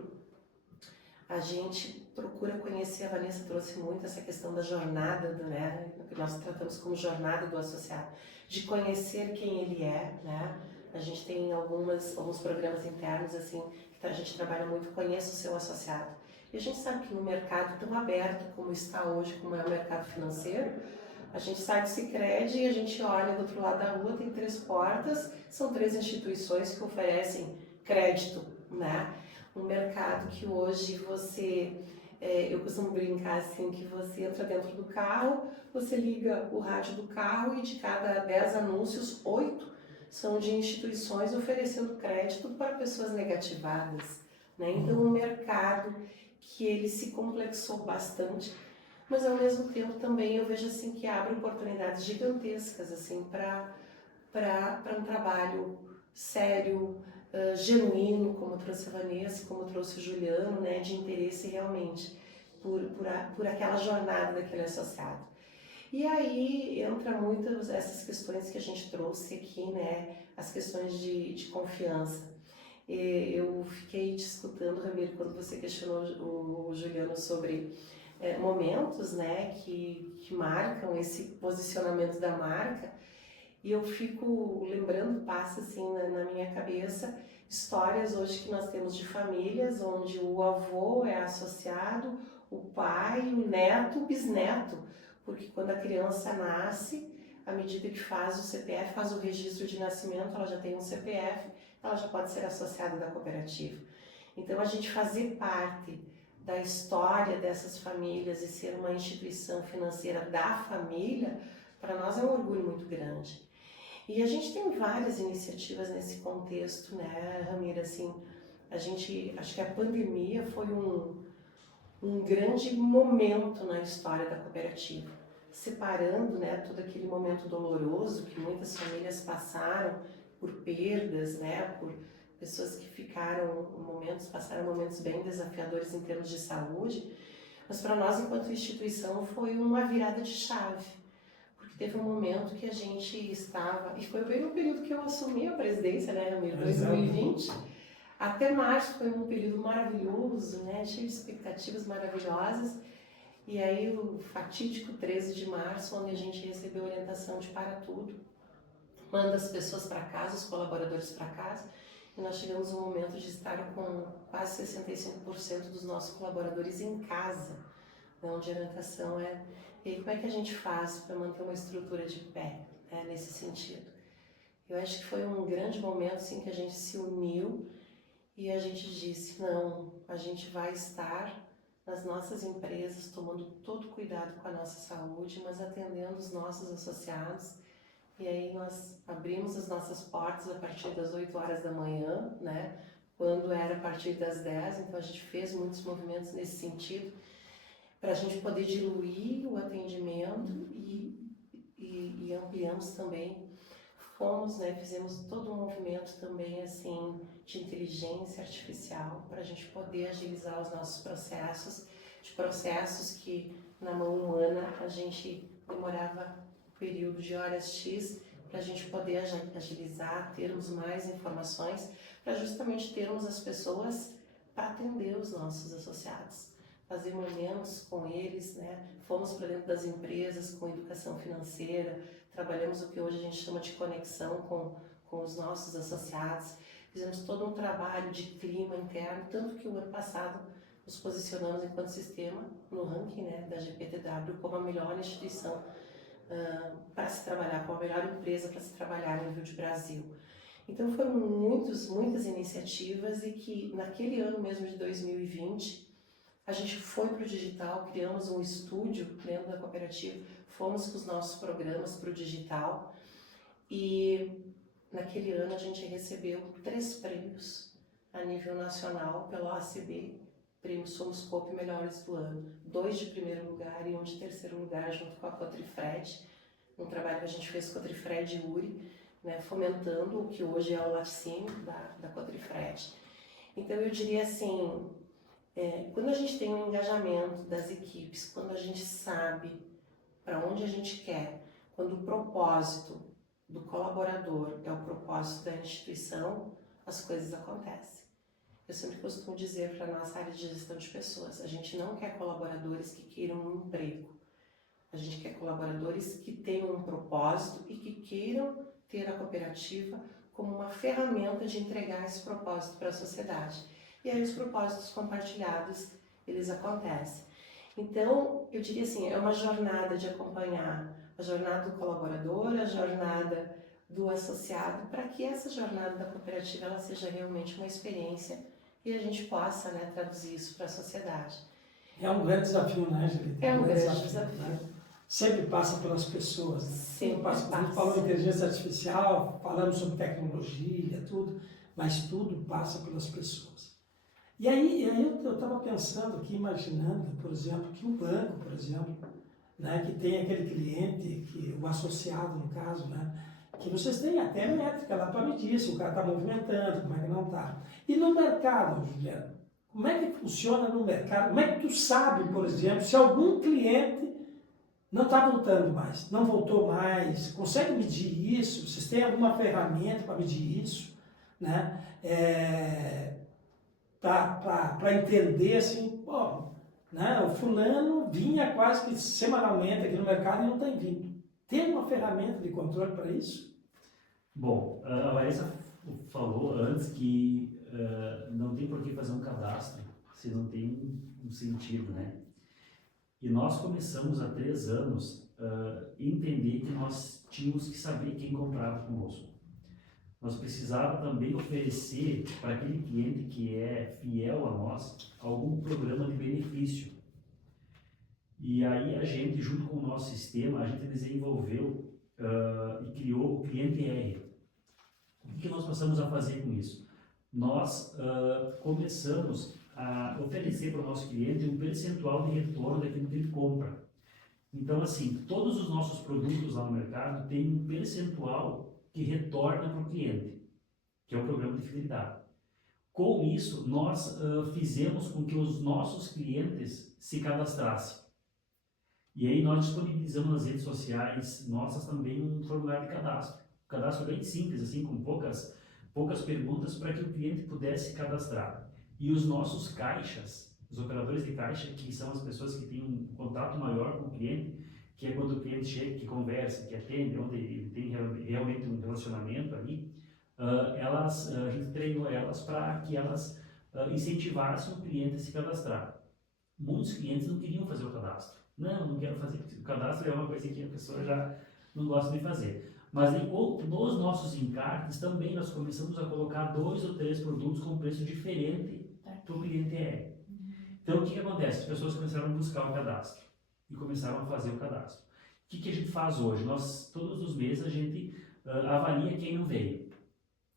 a gente procura conhecer, a Vanessa trouxe muito essa questão da jornada, né, que nós tratamos como jornada do associado, de conhecer quem ele é, né. A gente tem alguns programas internos assim, que a gente trabalha muito, conheça o seu associado. E a gente sabe que no mercado tão aberto como está hoje, como é o mercado financeiro, a gente sai do Sicredi e a gente olha do outro lado da rua, tem 3 portas, são 3 instituições que oferecem crédito, né? Um mercado que hoje eu costumo brincar assim, que você entra dentro do carro, você liga o rádio do carro e de cada 10 anúncios, 8 são de instituições oferecendo crédito para pessoas negativadas, né? Então, um mercado que ele se complexou bastante, mas ao mesmo tempo também eu vejo assim que abre oportunidades gigantescas assim para um trabalho sério, genuíno, como trouxe a Vanessa, como trouxe o Juliano, né, de interesse realmente por aquela jornada daquele associado. E aí entra muitas essas questões que a gente trouxe aqui, né, as questões de confiança. Eu fiquei te escutando, Ramiro, quando você questionou o Juliano sobre momentos, né, que marcam esse posicionamento da marca, e eu fico lembrando, passa assim na minha cabeça, histórias hoje que nós temos de famílias onde o avô é associado, o pai, o neto, o bisneto, porque quando a criança nasce, à medida que faz o CPF, faz o registro de nascimento, ela já tem um CPF, ela já pode ser associada da cooperativa. Então, a gente fazer parte da história dessas famílias e ser uma instituição financeira da família, para nós é um orgulho muito grande. E a gente tem várias iniciativas nesse contexto, né, Ramiro? Assim, acho que a pandemia foi um grande momento na história da cooperativa, separando, né, todo aquele momento doloroso que muitas famílias passaram por perdas, né, por pessoas que passaram momentos bem desafiadores em termos de saúde, mas para nós, enquanto instituição, foi uma virada de chave, porque teve um momento que a gente estava, e foi bem no período que eu assumi a presidência, né, Ramiro, 2020, até março foi um período maravilhoso, né, cheio de expectativas maravilhosas, e aí o fatídico 13 de março, onde a gente recebeu orientação de para tudo, manda as pessoas para casa, os colaboradores para casa, e nós chegamos no momento de estar com quase 65% dos nossos colaboradores em casa, onde a orientação e aí como é que a gente faz para manter uma estrutura de pé, né, nesse sentido? Eu acho que foi um grande momento assim, que a gente se uniu e a gente disse, não, a gente vai estar nas nossas empresas tomando todo cuidado com a nossa saúde, mas atendendo os nossos associados. E aí nós abrimos as nossas portas a partir das 8 horas da manhã, né? Quando era a partir das 10, então a gente fez muitos movimentos nesse sentido, para a gente poder diluir o atendimento e ampliamos também. Fizemos todo um movimento também assim de inteligência artificial para a gente poder agilizar os nossos processos que na mão humana a gente demorava um período de horas X para a gente poder agilizar, termos mais informações, para justamente termos as pessoas para atender os nossos associados, fazer momentos com eles, né? Fomos para dentro das empresas com educação financeira, trabalhamos o que hoje a gente chama de conexão com os nossos associados, fizemos todo um trabalho de clima interno, tanto que o ano passado nos posicionamos enquanto sistema no ranking, né, da GPTW como a melhor instituição para se trabalhar, como a melhor empresa para se trabalhar no nível de Brasil. Então foram muitas iniciativas e que naquele ano mesmo de 2020 a gente foi para o digital, criamos um estúdio dentro da cooperativa, fomos com os nossos programas para o digital e naquele ano a gente recebeu 3 prêmios a nível nacional pelo ACB, prêmio Somos Coop Melhores do Ano, 2 de primeiro lugar e 1 de terceiro lugar junto com a Cotrifred, um trabalho que a gente fez com a Cotrifred e URI, né, fomentando o que hoje é o laticínio da Cotrifred. Então eu diria assim, quando a gente tem um engajamento das equipes, quando a gente sabe para onde a gente quer, quando o propósito do colaborador é o propósito da instituição, as coisas acontecem. Eu sempre costumo dizer para a nossa área de gestão de pessoas, a gente não quer colaboradores que queiram um emprego, a gente quer colaboradores que tenham um propósito e que queiram ter a cooperativa como uma ferramenta de entregar esse propósito para a sociedade. E aí os propósitos compartilhados, eles acontecem. Então, eu diria assim, é uma jornada de acompanhar a jornada do colaborador, a jornada do associado, para que essa jornada da cooperativa ela seja realmente uma experiência e a gente possa, né, traduzir isso para a sociedade. É um grande desafio, né, Angelita? É um grande desafio. Né? Sempre passa pelas pessoas. Né? Sempre passa. A gente falou em inteligência artificial, falamos sobre tecnologia, tudo, mas tudo passa pelas pessoas. E aí eu estava pensando aqui, imaginando, por exemplo, que o banco, por exemplo, né, que tem aquele cliente, que o associado no caso, né, que vocês têm até métrica lá para medir se o cara está movimentando, como é que não está. E no mercado, Juliana, como é que funciona no mercado? Como é que tu sabe, por exemplo, se algum cliente não está voltando mais, não voltou mais, consegue medir isso? Vocês têm alguma ferramenta para medir isso? Né? Para entender assim, pô, né, o fulano vinha quase que semanalmente aqui no mercado e não tem vindo. Tem uma ferramenta de controle para isso? Bom, a Vanessa falou antes que não tem por que fazer um cadastro se não tem um sentido, né? E nós começamos há 3 anos entender que nós tínhamos que saber quem comprava conosco. Nós precisávamos também oferecer para aquele cliente que é fiel a nós algum programa de benefício. E aí a gente, junto com o nosso sistema, a gente desenvolveu e criou o Cliente R. O que nós passamos a fazer com isso? Nós começamos a oferecer para o nosso cliente um percentual de retorno daquilo que ele compra. Então, assim, todos os nossos produtos lá no mercado têm um percentual que retorna para o cliente, que é o programa de fidelidade. Com isso, nós fizemos com que os nossos clientes se cadastrassem. E aí nós disponibilizamos nas redes sociais nossas também um formulário de cadastro. Um cadastro bem simples, assim, com poucas perguntas para que o cliente pudesse cadastrar. E os nossos caixas, os operadores de caixa, que são as pessoas que têm um contato maior com o cliente, que é quando o cliente chega, que conversa, que atende, onde ele tem realmente um relacionamento ali, a gente treinou elas para que elas incentivassem o cliente a se cadastrar. Muitos clientes não queriam fazer o cadastro. Não quero fazer, porque o cadastro é uma coisa que a pessoa já não gosta de fazer. Mas nos nossos encartes também nós começamos a colocar 2 ou 3 produtos com preço diferente para o cliente R. Então o que acontece? As pessoas começaram a buscar o cadastro e começaram a fazer o cadastro. O que a gente faz hoje? Nós, todos os meses, a gente avalia quem não veio.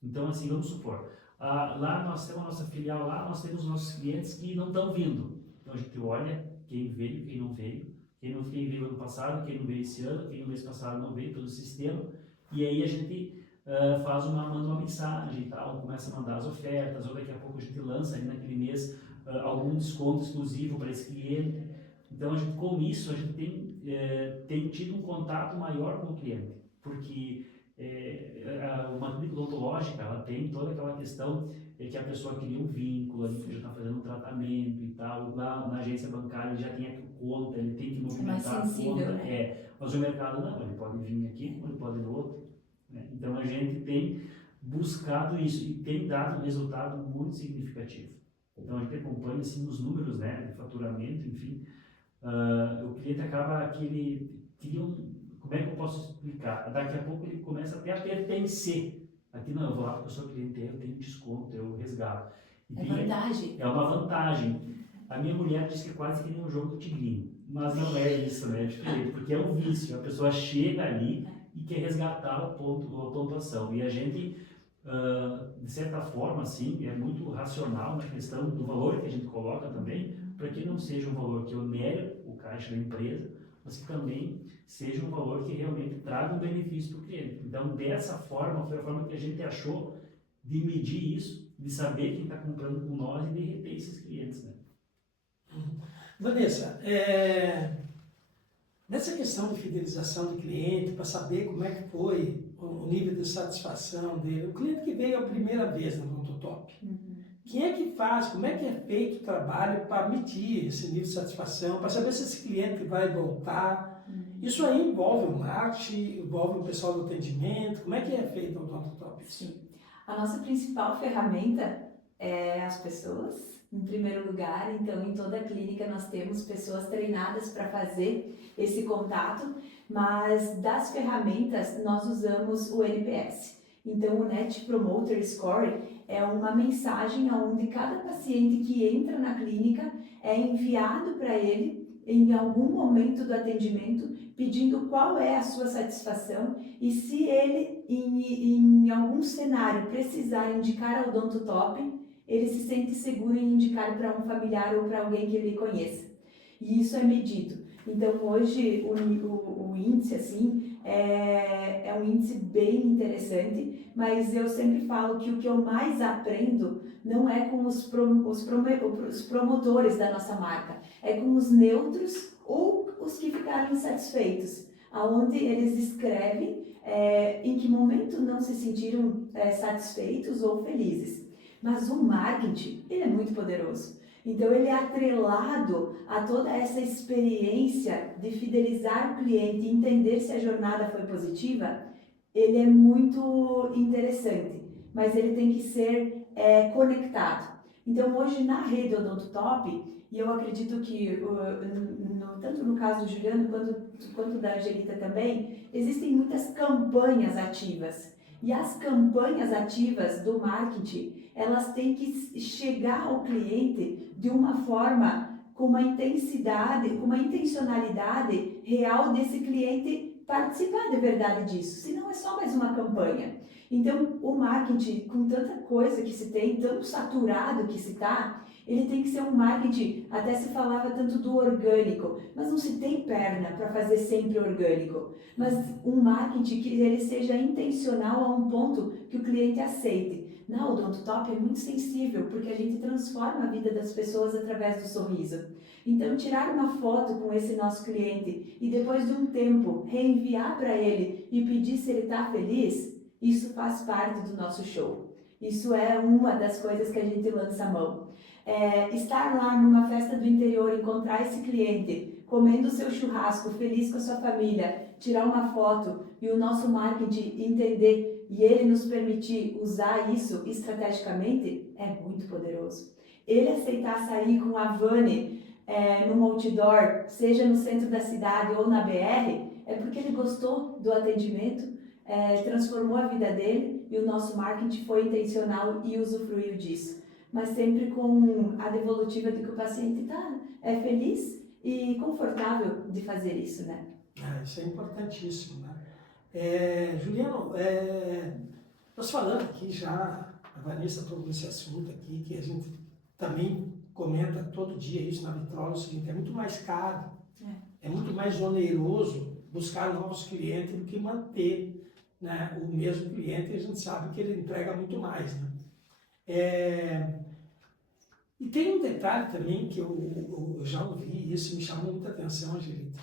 Então, assim, vamos supor, lá nós temos a nossa filial, lá nós temos nossos clientes que não estão vindo. Então a gente olha quem veio, quem não veio, quem veio ano passado, quem não veio esse ano, quem no mês passado não veio, pelo sistema, e aí a gente manda uma mensagem e tal, começa a mandar as ofertas, ou daqui a pouco a gente lança ali naquele mês algum desconto exclusivo para esse cliente. Então, com isso, a gente tem tido um contato maior com o cliente, porque uma clínica odontológica, ela tem toda aquela questão que a pessoa cria um vínculo, ali que já está fazendo um tratamento e tal, lá na agência bancária ele já tem a conta, ele tem que movimentar mais sensível, a conta, né? Mas o mercado não, ele pode vir aqui, como ele pode ir no outro, né? Então a gente tem buscado isso e tem dado um resultado muito significativo. Então a gente acompanha assim os números, né, de faturamento, enfim, o cliente acaba que ele cria como é que eu posso explicar? Daqui a pouco ele começa até a pertencer Aqui não, eu vou lá porque eu sou cliente, eu tenho desconto, eu resgato. E É vantagem. é uma vantagem. A minha mulher disse que quase queria um jogo do tigrinho, mas não é isso, né? É diferente, porque é um vício. A pessoa chega ali e quer resgatar a pontuação. E a gente, de certa forma, assim, é muito racional na questão do valor que a gente coloca também, para que não seja um valor que onere o caixa da empresa, mas que também seja um valor que realmente traga um benefício para o cliente. Então, dessa forma, foi a forma que a gente achou de medir isso, de saber quem está comprando com nós e de reter esses clientes, né? Vanessa, nessa questão de fidelização do cliente, para saber como é que foi o nível de satisfação dele, o cliente que veio a primeira vez na Odontotop, quem é que faz, como é que é feito o trabalho para medir esse nível de satisfação, para saber se esse cliente vai voltar? Isso aí envolve o marketing, envolve o pessoal do atendimento, como é que é feito o Odontotop? Sim. A nossa principal ferramenta é as pessoas, em primeiro lugar. Então, em toda a clínica nós temos pessoas treinadas para fazer esse contato, mas das ferramentas nós usamos o NPS. Então, o Net Promoter Score é uma mensagem onde cada paciente que entra na clínica é enviado para ele em algum momento do atendimento, pedindo qual é a sua satisfação e se ele, em algum cenário, precisar indicar a Odontotop, ele se sente seguro em indicar para um familiar ou para alguém que ele conheça. E isso é medido. Então, hoje, o índice, assim, é um índice bem interessante, mas eu sempre falo que o que eu mais aprendo não é com os promotores da nossa marca, é com os neutros ou os que ficaram insatisfeitos, aonde eles escrevem em que momento não se sentiram satisfeitos ou felizes. Mas o marketing, ele é muito poderoso. Então, ele é atrelado a toda essa experiência de fidelizar o cliente e entender se a jornada foi positiva, ele é muito interessante, mas ele tem que ser conectado. Então, hoje, na rede Odontotop, e eu acredito que, tanto no caso do Juliano quanto da Angelita também, existem muitas campanhas ativas. E as campanhas ativas do marketing, elas têm que chegar ao cliente de uma forma, com uma intensidade, com uma intencionalidade real desse cliente participar de verdade disso, senão é só mais uma campanha. Então, o marketing, com tanta coisa que se tem, tão saturado que se está, ele tem que ser um marketing, até se falava tanto do orgânico, mas não se tem perna para fazer sempre orgânico, mas um marketing que ele seja intencional a um ponto que o cliente aceite. Na Odontotop é muito sensível, porque a gente transforma a vida das pessoas através do sorriso. Então, tirar uma foto com esse nosso cliente e depois de um tempo reenviar para ele e pedir se ele está feliz, isso faz parte do nosso show. Isso é uma das coisas que a gente lança a mão. Estar lá numa festa do interior, encontrar esse cliente, comendo o seu churrasco, feliz com a sua família, tirar uma foto e o nosso marketing entender e ele nos permitir usar isso estrategicamente, é muito poderoso. Ele aceitar sair com a Vani num outdoor, seja no centro da cidade ou na BR, é porque ele gostou do atendimento, transformou a vida dele e o nosso marketing foi intencional e usufruiu disso. Mas sempre com a devolutiva de que o paciente está feliz e confortável de fazer isso, né? Isso é importantíssimo, né? Juliano, nós falamos aqui já, a Vanessa trouxe esse assunto aqui, que a gente também comenta todo dia isso na Vitrola, o seguinte, é muito mais caro, é muito mais oneroso buscar novos clientes do que manter, né, o mesmo cliente, e a gente sabe que ele entrega muito mais, né? E tem um detalhe também que eu já ouvi, isso me chamou muita atenção, Angelita,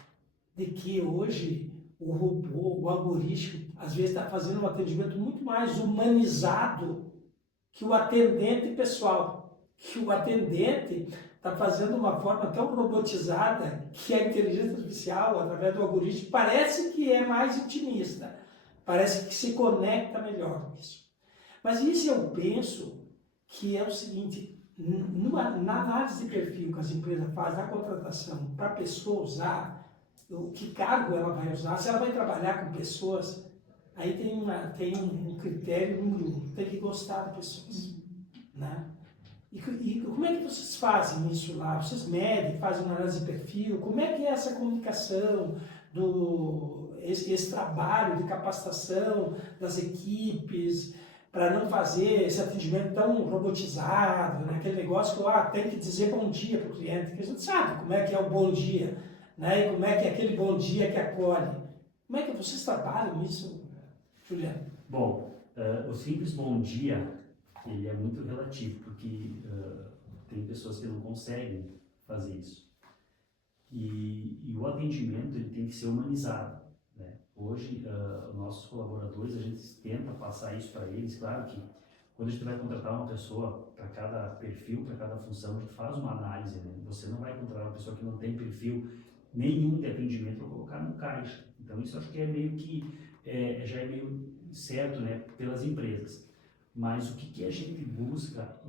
de que hoje o robô, o algoritmo, às vezes está fazendo um atendimento muito mais humanizado que o atendente pessoal, que o atendente está fazendo de uma forma tão robotizada que a inteligência artificial, através do algoritmo, parece que é mais intimista, parece que se conecta melhor com isso. Mas isso eu penso que é o seguinte, na análise de perfil que as empresas fazem, na contratação, para a pessoa usar, o que cargo ela vai usar, se ela vai trabalhar com pessoas aí tem um critério número 1, tem que gostar de pessoas, né? E como é que vocês fazem isso lá? Vocês medem, fazem uma análise de perfil? Como é que é essa comunicação, esse trabalho de capacitação das equipes, para não fazer esse atendimento tão robotizado, né? Aquele negócio que tem que dizer bom dia para o cliente, que a gente sabe como é que é o bom dia, né? E como é que é aquele bom dia que acolhe. Como é que vocês trabalham isso, Juliano? Bom, o simples bom dia, ele é muito relativo, porque tem pessoas que não conseguem fazer isso. E o atendimento ele tem que ser humanizado, né? Hoje, nossos colaboradores, a gente tenta passar isso para eles. Claro que quando a gente vai contratar uma pessoa para cada perfil, para cada função, a gente faz uma análise, né? Você não vai contratar uma pessoa que não tem perfil nenhum de atendimento para colocar no caixa. Então isso acho que é meio que, já é meio certo, né, pelas empresas. Mas o que a gente busca,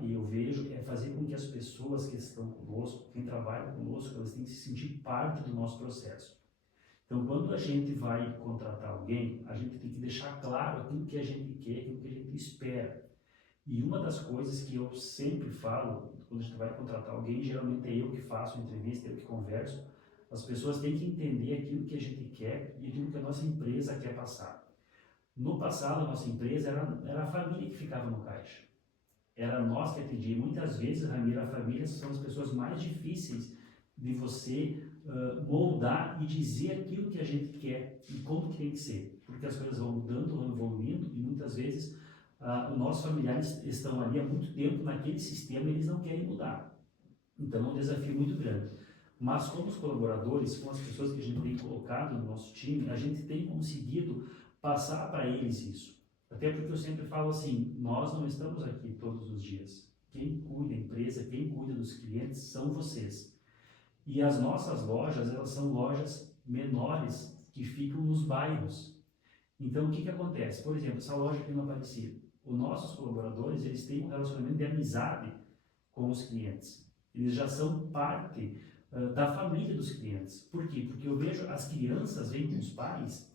e eu vejo, é fazer com que as pessoas que estão conosco, quem trabalha conosco, elas tenham que se sentir parte do nosso processo. Então, quando a gente vai contratar alguém, a gente tem que deixar claro aquilo que a gente quer, aquilo que a gente espera. E uma das coisas que eu sempre falo, quando a gente vai contratar alguém, geralmente é eu que faço a entrevista, eu que converso, as pessoas têm que entender aquilo que a gente quer e aquilo que a nossa empresa quer passar. No passado, a nossa empresa era a família que ficava no caixa. Era nós que atendíamos. Muitas vezes, Ramiro, a família são as pessoas mais difíceis de você moldar e dizer aquilo que a gente quer e como que tem que ser. Porque as coisas vão mudando, vão evoluindo e muitas vezes os nossos familiares estão ali há muito tempo naquele sistema e eles não querem mudar. Então é um desafio muito grande. Mas como os colaboradores, com as pessoas que a gente tem colocado no nosso time, a gente tem conseguido passar para eles isso. Até porque eu sempre falo assim, nós não estamos aqui todos os dias. Quem cuida da empresa, quem cuida dos clientes são vocês. E as nossas lojas, elas são lojas menores que ficam nos bairros. Então o que acontece? Por exemplo, essa loja aqui no Aparecida, os nossos colaboradores, eles têm um relacionamento de amizade com os clientes. Eles já são parte da família dos clientes. Por quê? Porque eu vejo as crianças vêm com os pais,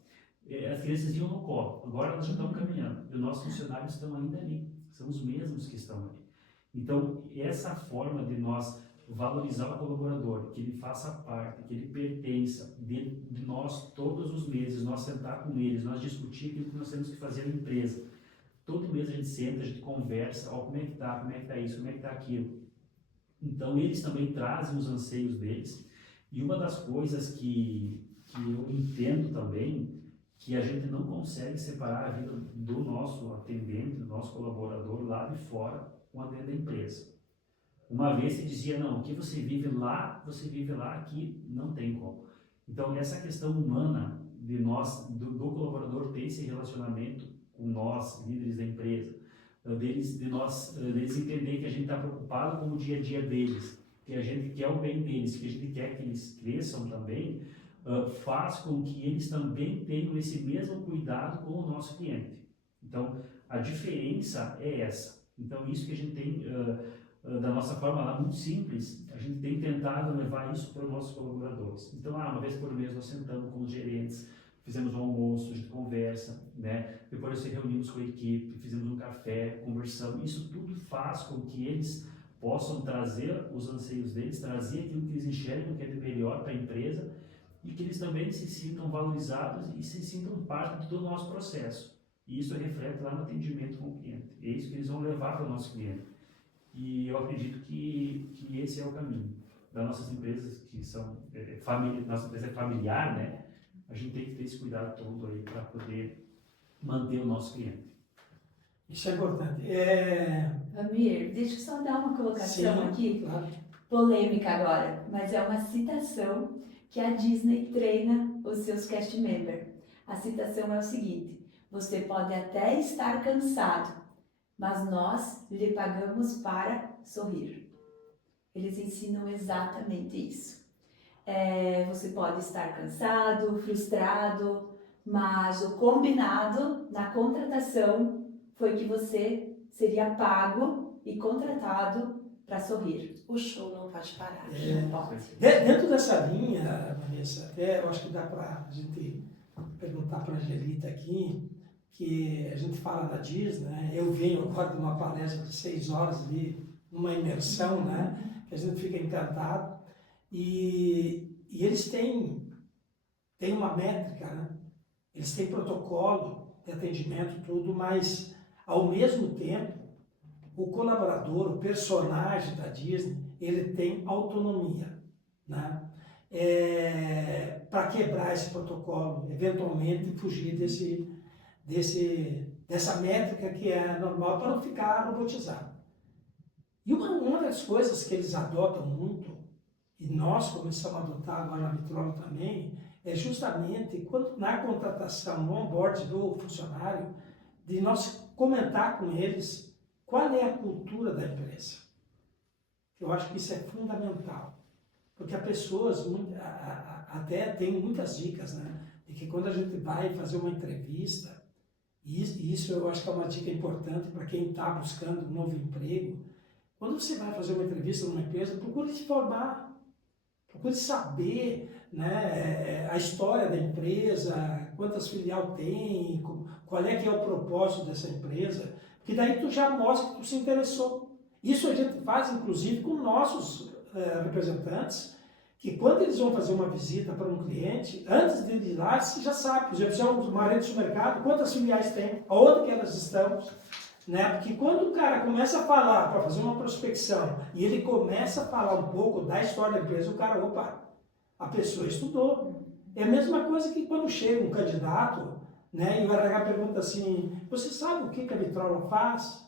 as crianças iam no colo, agora elas já estão caminhando, e os nossos funcionários estão ainda ali, são os mesmos que estão ali. Então, essa forma de nós valorizar o colaborador, que ele faça parte, que ele pertença de nós todos os meses, nós sentar com eles, nós discutir aquilo que nós temos que fazer na empresa. Todo mês a gente senta, a gente conversa, como é que tá isso, como é que tá aquilo. Então eles também trazem os anseios deles, e uma das coisas que eu entendo também, que a gente não consegue separar a vida do nosso atendente, do nosso colaborador lá de fora com a dentro da empresa. Uma vez se dizia, não, o que você vive lá, aqui não tem como. Então essa questão humana de nós, do colaborador ter esse relacionamento com nós, líderes da empresa, deles entender que a gente está preocupado com o dia a dia deles, que a gente quer o bem deles, que a gente quer que eles cresçam também, faz com que eles também tenham esse mesmo cuidado com o nosso cliente. Então, a diferença é essa. Então, isso que a gente tem, da nossa forma lá, muito simples, a gente tem tentado levar isso para os nossos colaboradores. Então, uma vez por mês nós sentamos com os gerentes, fizemos um almoço de conversa, né? Depois nos reunimos com a equipe, fizemos um café, conversamos. Isso tudo faz com que eles possam trazer os anseios deles, trazer aquilo que eles enxergam que é de melhor para a empresa e que eles também se sintam valorizados e se sintam parte do nosso processo. E isso reflete lá no atendimento com o cliente. É isso que eles vão levar para o nosso cliente. E eu acredito que esse é o caminho das nossas empresas, que são nossa empresa é familiar, né? A gente tem que ter esse cuidado todo aí para poder manter o nosso cliente. Isso é importante. Amir, deixa eu só dar uma colocação aqui, claro. Polêmica agora, mas é uma citação que a Disney treina os seus cast members. A citação é o seguinte: você pode até estar cansado, mas nós lhe pagamos para sorrir. Eles ensinam exatamente isso. Você pode estar cansado, frustrado, mas o combinado na contratação foi que você seria pago e contratado para sorrir. O show não pode parar. Não pode. Dentro dessa linha, Vanessa, até eu acho que dá para a gente perguntar para a Angelita aqui, que a gente fala da Disney, né? Eu venho agora de uma palestra de 6 horas ali, uma imersão, né? Que a gente fica encantado. E eles têm uma métrica, né? Eles têm protocolo de atendimento, tudo, mas ao mesmo tempo, o colaborador, o personagem da Disney, ele tem autonomia, né? Para quebrar esse protocolo, eventualmente fugir dessa métrica que é normal para não ficar robotizado. E uma das coisas que eles adotam muito, e nós começamos a adotar agora na Vitrolio também, é justamente quando, na contratação, no onboard do funcionário, de nós comentar com eles qual é a cultura da empresa. Eu acho que isso é fundamental, porque as pessoas até tem muitas dicas, né? De que quando a gente vai fazer uma entrevista, e isso eu acho que é uma dica importante para quem está buscando um novo emprego, quando você vai fazer uma entrevista numa empresa, procure se informar, procure saber, né, a história da empresa, quantas filiais tem, qual é que é o propósito dessa empresa, porque daí tu já mostra que tu se interessou. Isso a gente faz, inclusive, com nossos representantes, que quando eles vão fazer uma visita para um cliente, antes de ir lá, você já sabe, por exemplo, se é uma rede de supermercado, quantas filiais tem, aonde que elas estão, né? Porque quando o cara começa a falar para fazer uma prospecção e ele começa a falar um pouco da história da empresa, o cara, opa, a pessoa estudou. É a mesma coisa que quando chega um candidato, né, e o RH pergunta assim, você sabe o que a Vitrolio faz?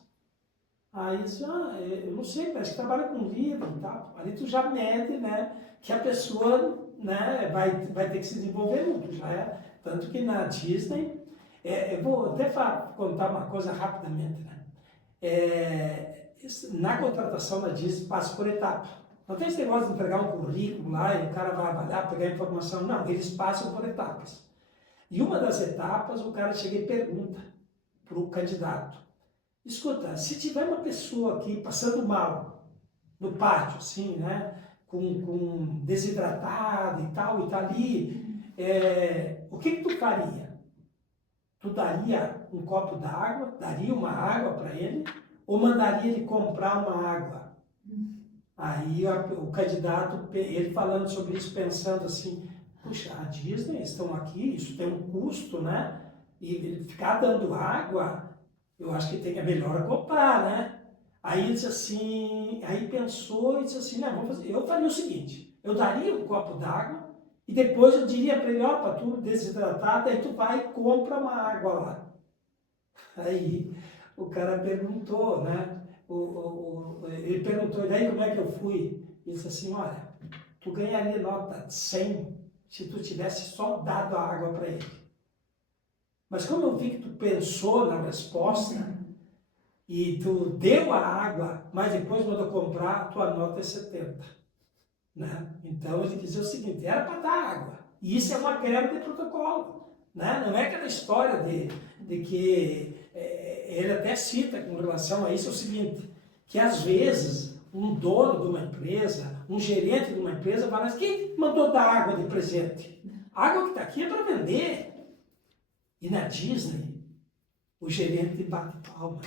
Aí diz, eu não sei, parece que trabalha com livro e tal. Ali tu já mede, né, que a pessoa, né, vai ter que se desenvolver muito, já é. Tanto que na Disney, eu vou até contar uma coisa rapidamente, né. Na contratação da Disney passa por etapa. Não tem esse negócio de entregar um currículo lá e o cara vai avaliar, pegar informação. Não, eles passam por etapas. E uma das etapas, o cara chega e pergunta para o candidato, escuta, se tiver uma pessoa aqui passando mal no pátio, assim, né, com desidratado e tá ali, o que tu faria? Tu daria um copo d'água, daria uma água para ele, ou mandaria ele comprar uma água? Aí o candidato, ele falando sobre isso, pensando assim, puxa, a Disney estão aqui, isso tem um custo, né? E ele ficar dando água, eu acho que é melhor comprar, né? Aí ele disse assim, aí pensou e disse assim, não, vamos fazer, eu faria o seguinte, eu daria um copo d'água e depois eu diria para ele, ó, para tu desidratado, aí tu vai e compra uma água lá. Aí o cara perguntou, né? Ele perguntou, e daí como é que eu fui? Ele disse assim, olha, tu ganharia nota 100 se tu tivesse só dado a água para ele. Mas como eu vi que tu pensou na resposta e tu deu a água, mas depois mandou comprar, a tua nota é 70. Né? Então ele quis dizer o seguinte, era para dar água. E isso é uma quebra de protocolo. Né? Não é aquela história de que ele até cita com relação a isso, é o seguinte, que às vezes um dono de uma empresa, um gerente de uma empresa, vai lá, quem mandou dar água de presente? A água que está aqui é para vender. E na Disney, o gerente bate palma.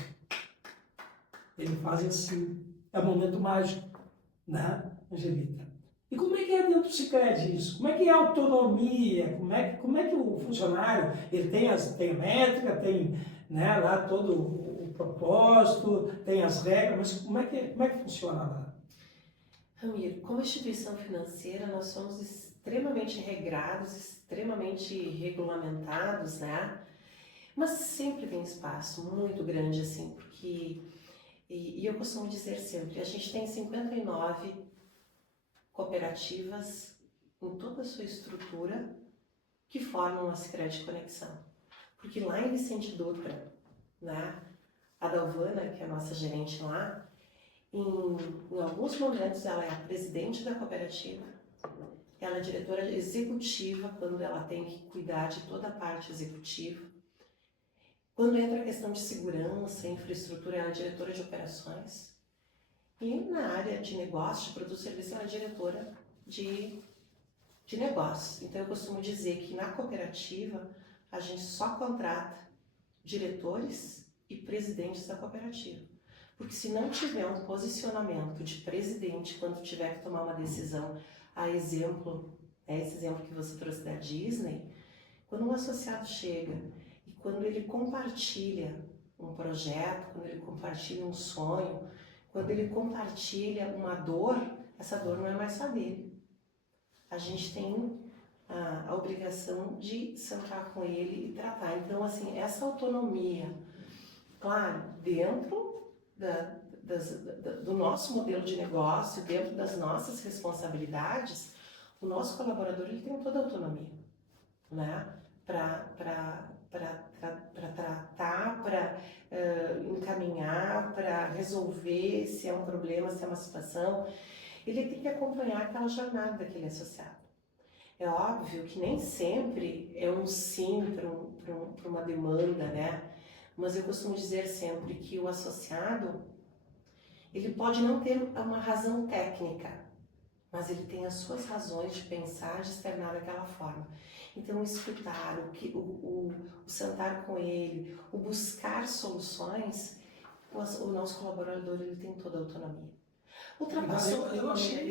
Ele faz assim. É um momento mágico, né, Angelita? E como é que é dentro do Sicredi isso? Como é que é a autonomia? Como é que o funcionário, ele tem a métrica, tem, né, lá todo o propósito, tem as regras, mas como é que funciona lá? Ramiro, como instituição financeira, nós somos extremamente regrados, extremamente regulamentados, né? Mas sempre tem espaço muito grande, assim, porque... E eu costumo dizer sempre, a gente tem 59 cooperativas em toda a sua estrutura que formam a Sicredi Conexão. Porque lá em Vicente Dutra, né, a Dalvana, que é a nossa gerente lá, em alguns momentos ela é a presidente da cooperativa, ela é diretora executiva quando ela tem que cuidar de toda a parte executiva. Quando entra a questão de segurança, infraestrutura, ela é diretora de operações. E na área de negócio, de produto e serviço, ela é diretora de de negócios. Então, eu costumo dizer que na cooperativa a gente só contrata diretores e presidentes da cooperativa. Porque se não tiver um posicionamento de presidente quando tiver que tomar uma decisão, a exemplo, esse exemplo que você trouxe da Disney, quando um associado chega e quando ele compartilha um projeto, quando ele compartilha um sonho, quando ele compartilha uma dor, essa dor não é mais só dele. A gente tem a obrigação de sentar com ele e tratar. Então, assim, essa autonomia, claro, dentro do nosso modelo de negócio, dentro das nossas responsabilidades, o nosso colaborador ele tem toda a autonomia, né? Para tratar, para encaminhar, para resolver se é um problema, se é uma situação. Ele tem que acompanhar aquela jornada daquele associado. É óbvio que nem sempre é um sim para uma demanda, né? Mas eu costumo dizer sempre que o associado, ele pode não ter uma razão técnica, mas ele tem as suas razões de pensar, de externar daquela forma. Então, escutar, o sentar com ele, o buscar soluções, o nosso colaborador ele tem toda a autonomia. Ultrapassou a autonomia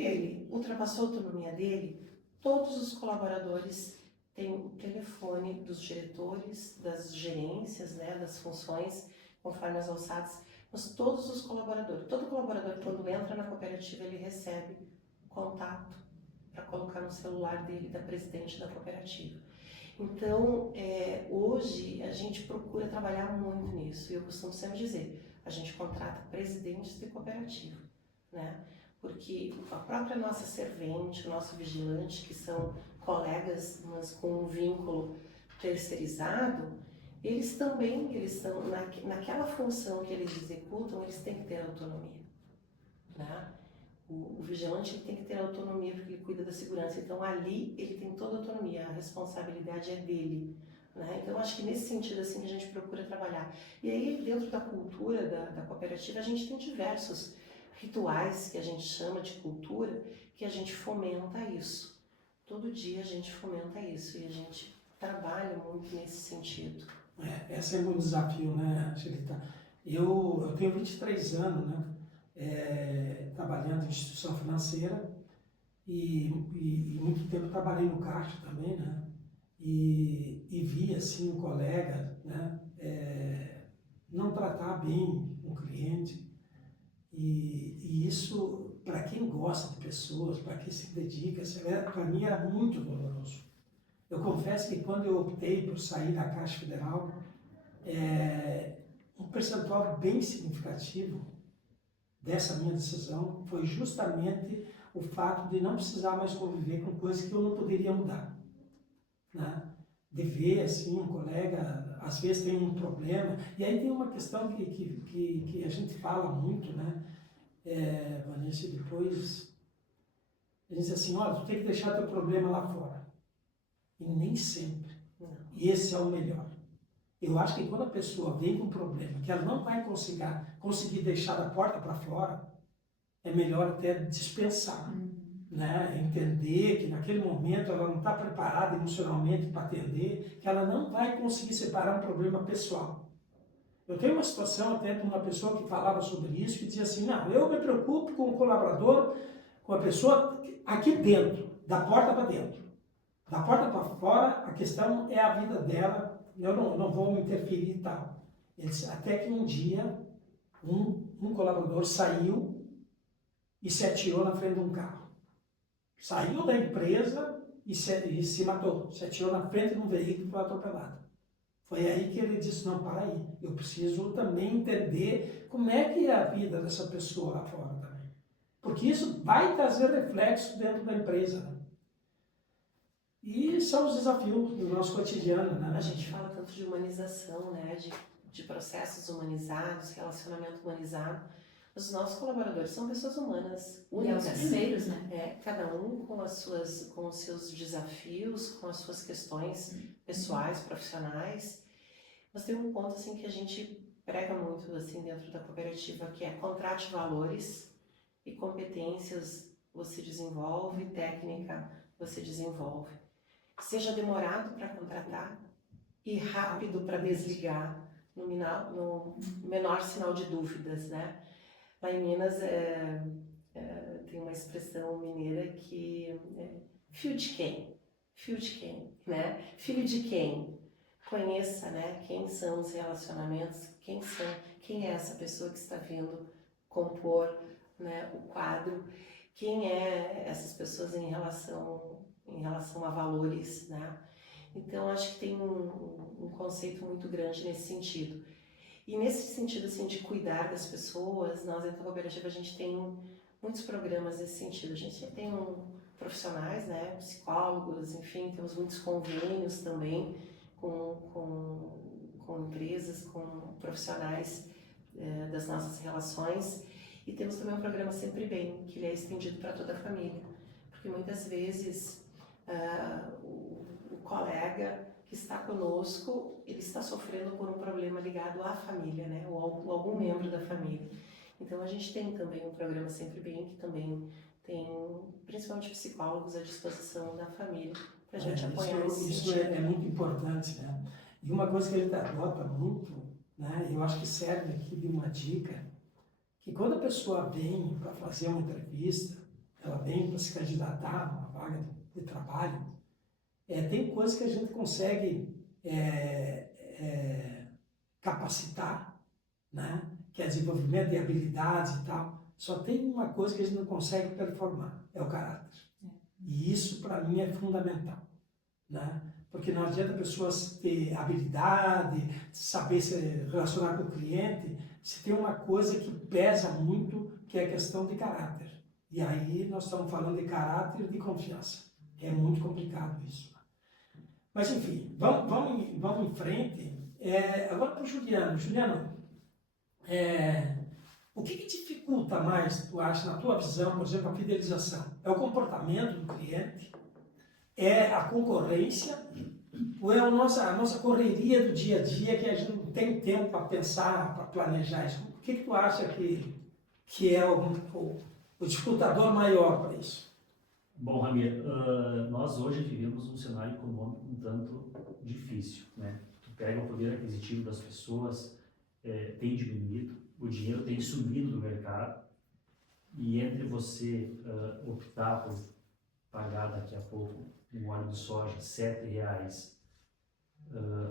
dele, todos os colaboradores têm o telefone dos diretores, das gerências, né, das funções, conforme as alçadas, mas todos os colaboradores, todo colaborador quando entra na cooperativa ele recebe contato para colocar no celular dele da presidente da cooperativa. Então, hoje a gente procura trabalhar muito nisso, e eu costumo sempre dizer, a gente contrata presidentes de cooperativa, né? Porque a própria nossa servente, o nosso vigilante, que são colegas, mas com um vínculo terceirizado, eles estão naquela função que eles executam, eles têm que ter autonomia, né? O vigilante ele tem que ter autonomia porque ele cuida da segurança, então ali ele tem toda a autonomia, a responsabilidade é dele, né? Então acho que nesse sentido assim a gente procura trabalhar. E aí dentro da cultura da cooperativa a gente tem diversos rituais que a gente chama de cultura, que a gente fomenta isso. Todo dia a gente fomenta isso e a gente trabalha muito nesse sentido. Esse é um desafio, né, Angelita? Eu tenho 23 anos, né? Trabalhando em instituição financeira e muito tempo trabalhei no caixa também, né? E vi assim um colega, né? Não tratar bem um cliente e isso para quem gosta de pessoas, para quem se dedica, para mim era muito doloroso. Eu confesso que quando eu optei por sair da Caixa Federal, um percentual bem significativo dessa minha decisão foi justamente o fato de não precisar mais conviver com coisas que eu não poderia mudar, né? De ver, assim, um colega, às vezes tem um problema, e aí tem uma questão que a gente fala muito, né, Vanessa, depois, a gente diz assim, olha, tu tem que deixar teu problema lá fora, e nem sempre, e esse é o melhor. Eu acho que quando a pessoa vem com um problema que ela não vai conseguir deixar da porta para fora, é melhor até dispensar, né? Entender que naquele momento ela não está preparada emocionalmente para atender, que ela não vai conseguir separar um problema pessoal. Eu tenho uma situação até de uma pessoa que falava sobre isso, que dizia assim, não, eu me preocupo com o colaborador, com a pessoa aqui dentro, da porta para dentro. Da porta para fora, a questão é a vida dela, eu não vou me interferir e tal. Até que um dia, um colaborador saiu e se atirou na frente de um carro. Saiu da empresa e se matou. Se atirou na frente de um veículo e foi atropelado. Foi aí que ele disse, não, para aí, eu preciso também entender como é que é a vida dessa pessoa lá fora também. Porque isso vai trazer reflexo dentro da empresa, né? E são os desafios do nosso cotidiano, né? A gente fala tanto de humanização, né? De processos humanizados, relacionamento humanizado. Os nossos colaboradores são pessoas humanas, únicas. E os primeiros, né? Cada um com os seus desafios, com as suas questões pessoais, profissionais. Mas tem um ponto assim que a gente prega muito assim dentro da cooperativa, que é contrate valores e competências você desenvolve, técnica você desenvolve. Seja demorado para contratar e rápido para desligar no menor sinal de dúvidas, né? Lá em Minas tem uma expressão mineira que é fio de quem? Fio de quem, né? Filho de quem? Conheça, né? Quem são os relacionamentos, quem é essa pessoa que está vindo compor, né, o quadro, quem é essas pessoas em relação a valores, né? Então, acho que tem um conceito muito grande nesse sentido. E nesse sentido, assim, de cuidar das pessoas, nós, dentro da cooperativa, a gente tem muitos programas nesse sentido. A gente tem profissionais, né, psicólogos, enfim, temos muitos convênios também com empresas, com profissionais das nossas relações. E temos também um programa Sempre Bem, que ele é estendido para toda a família. Porque muitas vezes o colega que está conosco, ele está sofrendo por um problema ligado à família, né? Ou algum membro da família. Então a gente tem também um programa Sempre Bem, que também tem principalmente psicólogos à disposição da família, para a gente apoiar nesse Isso sentido. é muito importante, né? E uma coisa que ele adota muito, né? Eu acho que serve aqui de uma dica, que quando a pessoa vem para fazer uma entrevista, ela vem para se candidatar a uma vaga de trabalho, tem coisas que a gente consegue capacitar, né? Que é desenvolvimento de habilidades e tal. Só tem uma coisa que a gente não consegue performar, é o caráter. E isso, para mim, é fundamental, né? Porque não adianta a pessoa ter habilidade, saber se relacionar com o cliente, se tem uma coisa que pesa muito, que é a questão de caráter. E aí nós estamos falando de caráter e de confiança. É muito complicado isso. Mas, enfim, vamos em frente. Agora para o Juliano. Juliano, o que dificulta mais, tu acha, na tua visão, por exemplo, a fidelização? É o comportamento do cliente? É a concorrência? Ou é a nossa correria do dia a dia, que a gente não tem tempo para pensar, para planejar isso? O que tu acha que é o dificultador maior para isso? Bom, Ramir, nós hoje vivemos um cenário econômico um tanto difícil, né? Tu pega o poder aquisitivo das pessoas, tem diminuído, o dinheiro tem sumido do mercado, e entre você optar por pagar daqui a pouco um óleo de soja R$ 7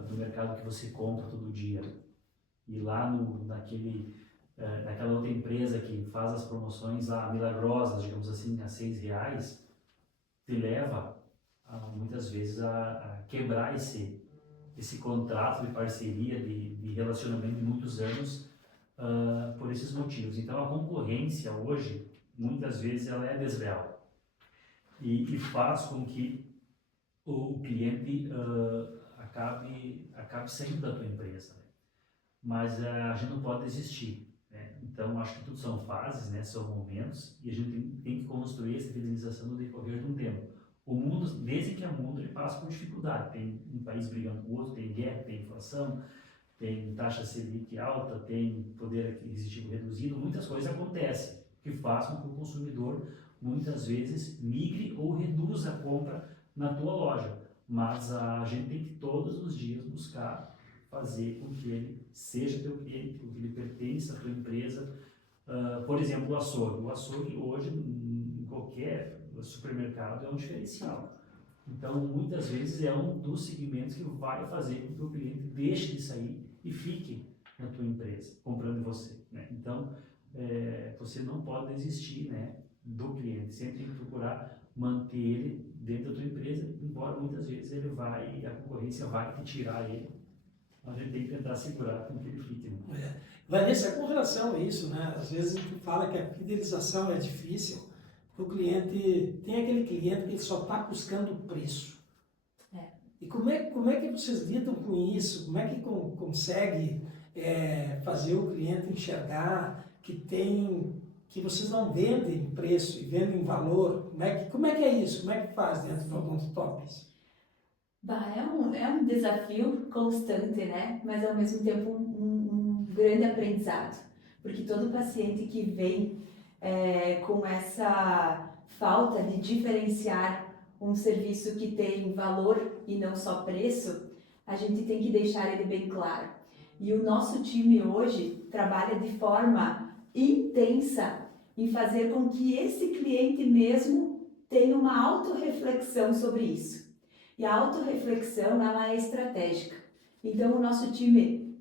no mercado que você compra todo dia, e lá naquela outra empresa que faz as promoções milagrosas, digamos assim, a R$ 6, te leva muitas vezes a quebrar esse contrato de parceria, de relacionamento de muitos anos, por esses motivos. Então a concorrência hoje, muitas vezes, ela é desleal e faz com que o cliente acabe saindo da tua empresa, né? Mas a gente não pode desistir, né? Então acho que tudo são fases, né? São momentos, e a gente tem que construir essa fidelização no decorrer de um tempo. O mundo, desde que é mundo, ele passa por dificuldade. Tem um país brigando com o outro, tem guerra, tem inflação, tem taxa Selic alta, tem poder aquisitivo reduzido, muitas coisas acontecem que fazem com que o consumidor muitas vezes migre ou reduza a compra na tua loja. Mas a gente tem que todos os dias buscar fazer com que ele seja teu cliente, com que ele pertença à tua empresa. Por exemplo, o açougue. O açougue hoje, em qualquer supermercado, é um diferencial. Então, muitas vezes é um dos segmentos que vai fazer com que o cliente deixe de sair e fique na tua empresa, comprando você, né? Então, você não pode desistir, né, do cliente. Sempre tem que procurar manter ele dentro da tua empresa, embora muitas vezes a concorrência vai te tirar ele. A gente tem que tentar segurar com que ele fique, né? Vanessa, com relação a isso, né? Às vezes a gente fala que a fidelização é difícil, porque o cliente, tem aquele cliente que ele só está buscando o preço. E como é que vocês lidam com isso? Como é que consegue fazer o cliente enxergar que vocês não vendem preço e vendem valor? Como é que é isso? Como é que faz dentro do Odonto Tops? É um desafio constante, né? Mas ao mesmo tempo um grande aprendizado, porque todo paciente que vem com essa falta de diferenciar um serviço que tem valor e não só preço, a gente tem que deixar ele bem claro. E o nosso time hoje trabalha de forma intensa em fazer com que esse cliente mesmo tenha uma autorreflexão sobre isso. E a autorreflexão, ela é estratégica. Então, o nosso time,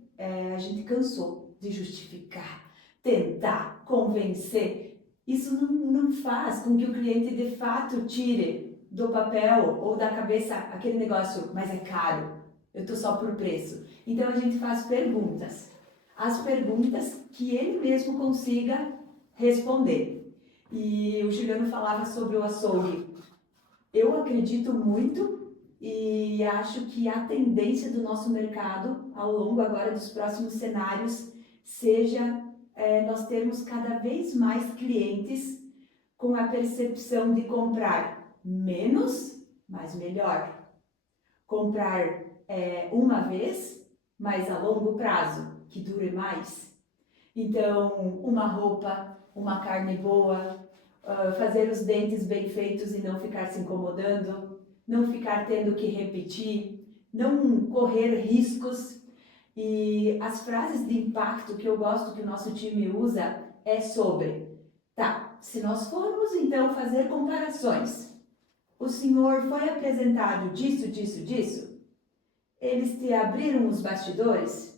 a gente cansou de justificar, tentar, convencer. Isso não faz com que o cliente, de fato, tire do papel ou da cabeça aquele negócio, mas é caro, eu estou só por preço. Então, a gente faz perguntas. As perguntas que ele mesmo consiga responder. E o Juliano falava sobre o açougue. Eu acredito muito e acho que a tendência do nosso mercado, ao longo agora dos próximos cenários, seja nós termos cada vez mais clientes com a percepção de comprar menos, mas melhor. Comprar uma vez, mas a longo prazo, que dure mais. Então, uma roupa, uma carne boa, fazer os dentes bem feitos e não ficar se incomodando, não ficar tendo que repetir, não correr riscos. E as frases de impacto que eu gosto que o nosso time usa é sobre, se nós formos então fazer comparações, o senhor foi apresentado disso? Eles te abriram os bastidores?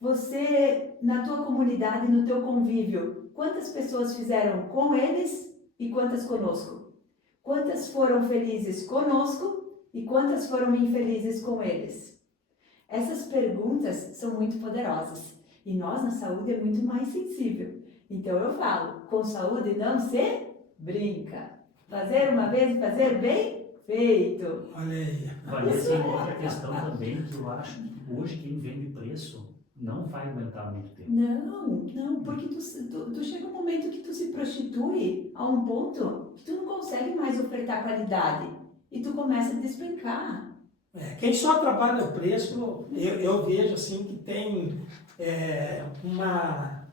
Você, na tua comunidade, no teu convívio, quantas pessoas fizeram com eles e quantas conosco? Quantas foram felizes conosco e quantas foram infelizes com eles? Essas perguntas são muito poderosas e nós na saúde é muito mais sensível. Então eu falo, com saúde não se brinca. Fazer uma vez e fazer bem feito. Olha aí. Vanessa, tem outra questão também que eu acho que hoje quem vende preço não vai aguentar muito tempo. Não, porque tu chega um momento que tu se prostitui a um ponto que tu não consegue mais ofertar qualidade e tu começa a despencar. Quem só trabalha o preço, eu vejo assim que tem uma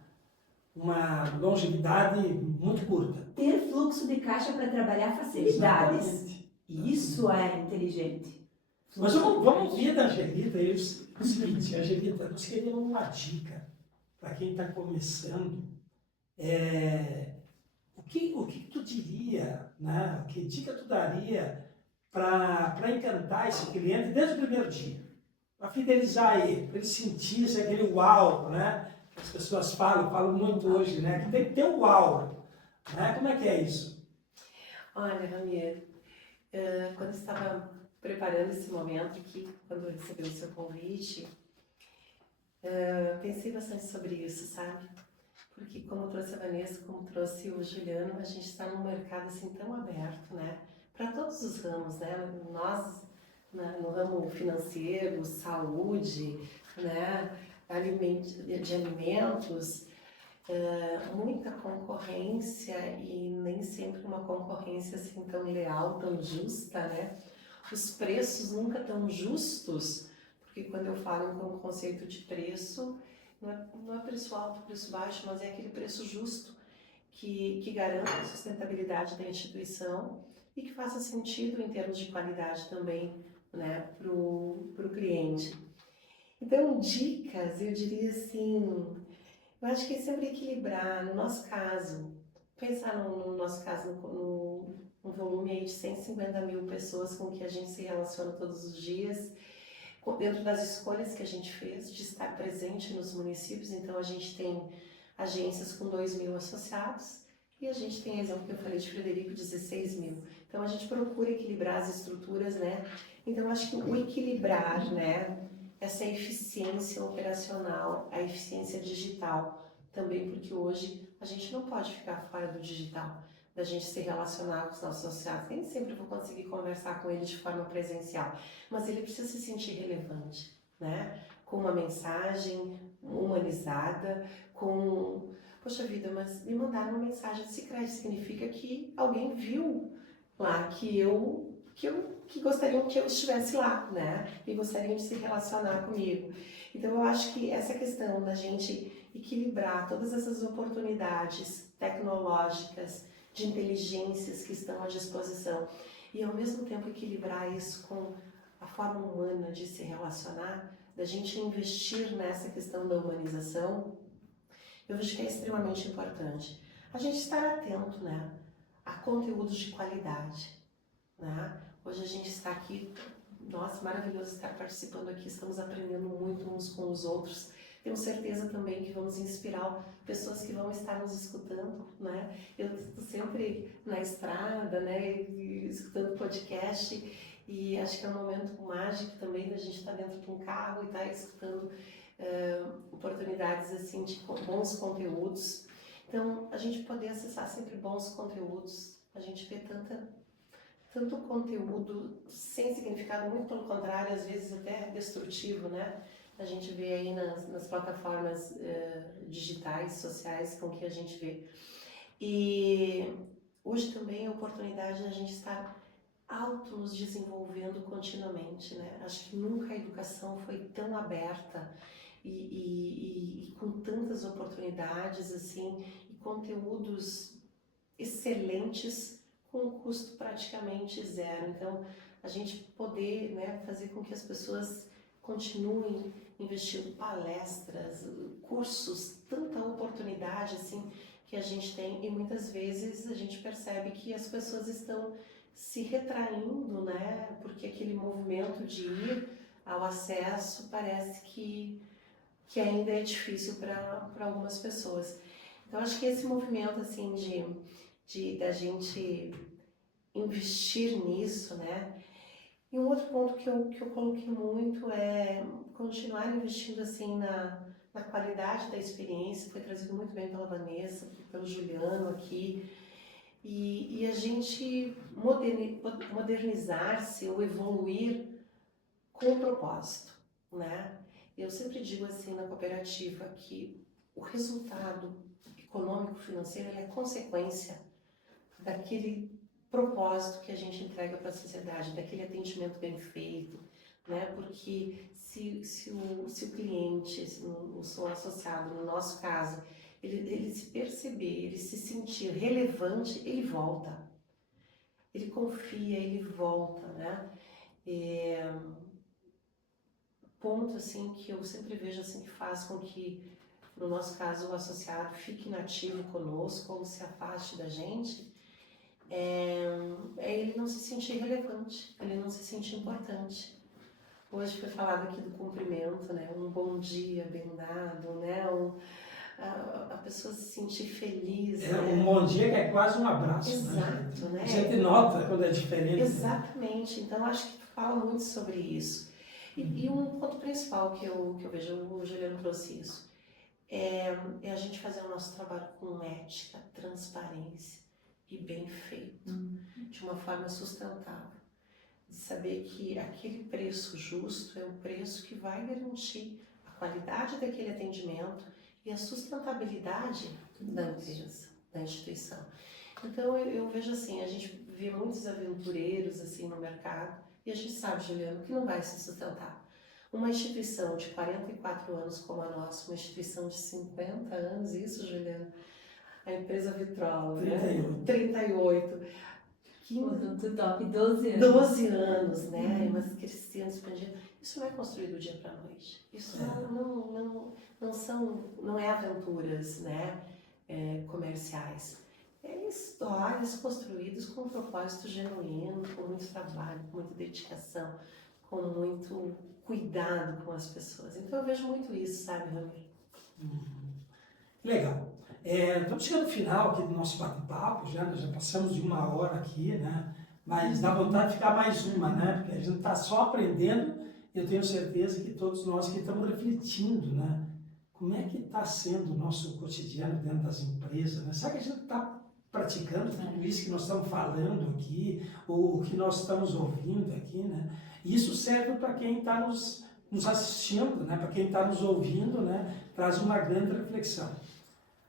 longevidade muito curta. Ter fluxo de caixa para trabalhar facilidades. Exatamente. Isso é inteligente. Mas vamos ouvir da Angelita aí o seguinte, Angelita, nós queríamos uma dica para quem está começando. O que tu diria, né? Que dica tu daria para encantar esse cliente desde o primeiro dia? Para fidelizar ele, para ele sentir aquele uau, né? As pessoas falam muito hoje, né? Que tem que ter um uau, né? Como é que é isso? Olha, Ramiro, quando eu estava preparando esse momento aqui, quando eu recebi o seu convite, pensei bastante sobre isso, sabe? Porque como trouxe a Vanessa, como trouxe o Juliano, a gente está num mercado assim tão aberto, né? Para todos os ramos, né? Nós, no ramo financeiro, saúde, né? De alimentos, muita concorrência e nem sempre uma concorrência assim tão leal, tão justa, né? Os preços nunca tão justos, porque quando eu falo em um conceito de preço, não é preço alto, preço baixo, mas é aquele preço justo que garanta a sustentabilidade da instituição e que faça sentido em termos de qualidade também, né, pro cliente. Então, dicas, eu diria assim, eu acho que é sempre equilibrar, no nosso caso, pensar no nosso caso, um volume aí de 150 mil pessoas com que a gente se relaciona todos os dias, dentro das escolhas que a gente fez de estar presente nos municípios. Então a gente tem agências com 2.000 associados e a gente tem exemplo que eu falei de Frederico, 16 mil. Então a gente procura equilibrar as estruturas, né? Então acho que o equilibrar, né? Essa eficiência operacional, a eficiência digital, também porque hoje a gente não pode ficar fora do digital, da gente se relacionar com os nossos associados. Nem sempre vou conseguir conversar com ele de forma presencial, mas ele precisa se sentir relevante, né? Com uma mensagem humanizada, com... Poxa vida, mas me mandaram uma mensagem de Sicredi, significa que alguém viu lá que gostariam que eu estivesse lá, né? E gostariam de se relacionar comigo. Então eu acho que essa questão da gente equilibrar todas essas oportunidades tecnológicas, de inteligências que estão à disposição. e ao mesmo tempo equilibrar isso com a forma humana de se relacionar, da gente investir nessa questão da humanização, eu vejo que é extremamente importante. A gente estar atento, né, a conteúdos de qualidade, né? Hoje a gente está aqui, nossa, maravilhoso estar participando aqui, estamos aprendendo muito uns com os outros. Tenho certeza também que vamos inspirar pessoas que vão estar nos escutando, né? Eu estou sempre na estrada, né, escutando podcast, e acho que é um momento mágico também da gente estar dentro de um carro e estar escutando oportunidades assim de bons conteúdos. Então, a gente poder acessar sempre bons conteúdos, a gente vê tanto conteúdo sem significado, muito pelo contrário, às vezes até destrutivo, né? A gente vê aí nas plataformas digitais, sociais, com que a gente vê. E hoje também é a oportunidade da gente estar auto nos desenvolvendo continuamente, né? Acho que nunca a educação foi tão aberta e com tantas oportunidades, assim, e conteúdos excelentes com um custo praticamente zero. Então, a gente poder, né, fazer com que as pessoas continuem investindo palestras, cursos, tanta oportunidade assim que a gente tem, e muitas vezes a gente percebe que as pessoas estão se retraindo, né, porque aquele movimento de ir ao acesso parece que ainda é difícil para algumas pessoas. Então, acho que esse movimento assim da gente investir nisso, né? E um outro ponto que eu coloquei muito é continuar investindo assim na qualidade da experiência, foi trazido muito bem pela Vanessa, pelo Juliano aqui, e a gente modernizar-se ou evoluir com propósito, né? Eu sempre digo assim na cooperativa que o resultado econômico-financeiro é consequência daquele propósito que a gente entrega para a sociedade, daquele atendimento bem feito, né? Porque se o cliente, o seu associado, no nosso caso, ele se perceber, ele se sentir relevante, ele volta. Ele confia, ele volta, né? Ponto assim que eu sempre vejo assim que faz com que, no nosso caso, o associado fique inativo conosco ou se afaste da gente, é ele não se sentir relevante, ele não se sentir importante. Hoje foi falado aqui do cumprimento, né? Um bom dia bem dado, né? A pessoa se sentir feliz. É, né? um bom dia que é quase um abraço. Exato, né? A gente nota quando é diferente. Exatamente, então acho que fala muito sobre isso. E um ponto principal que eu vejo, o Juliano trouxe isso, é a gente fazer o nosso trabalho com ética, transparência e bem feito, de uma forma sustentável. De saber que aquele preço justo é o preço que vai garantir a qualidade daquele atendimento e a sustentabilidade da empresa, da instituição. Então eu vejo assim, a gente vê muitos aventureiros assim no mercado e a gente sabe, Juliano, que não vai se sustentar. Uma instituição de 44 anos como a nossa, uma instituição de 50 anos, isso, Juliano, a empresa Vitrola, 38. 38. Produto top, 12 anos. 12 anos, né? Mas crescendo, expandindo. Isso não é construído do dia para a noite. Isso não é aventuras, né? Comerciais. É histórias construídas com um propósito genuíno, com muito trabalho, com muita dedicação, com muito cuidado com as pessoas. Então eu vejo muito isso, sabe, Ramiro? Legal. Estamos chegando no final aqui do nosso bate-papo, nós já passamos de 1 hora aqui, né? Mas dá vontade de ficar mais uma, né? Porque a gente está só aprendendo e eu tenho certeza que todos nós aqui estamos refletindo, né? Como é que está sendo o nosso cotidiano dentro das empresas, né? Será que a gente está praticando tudo isso que nós estamos falando aqui, ou o que nós estamos ouvindo aqui, né? E isso serve para quem está nos assistindo, né? Para quem está nos ouvindo, né? Traz uma grande reflexão.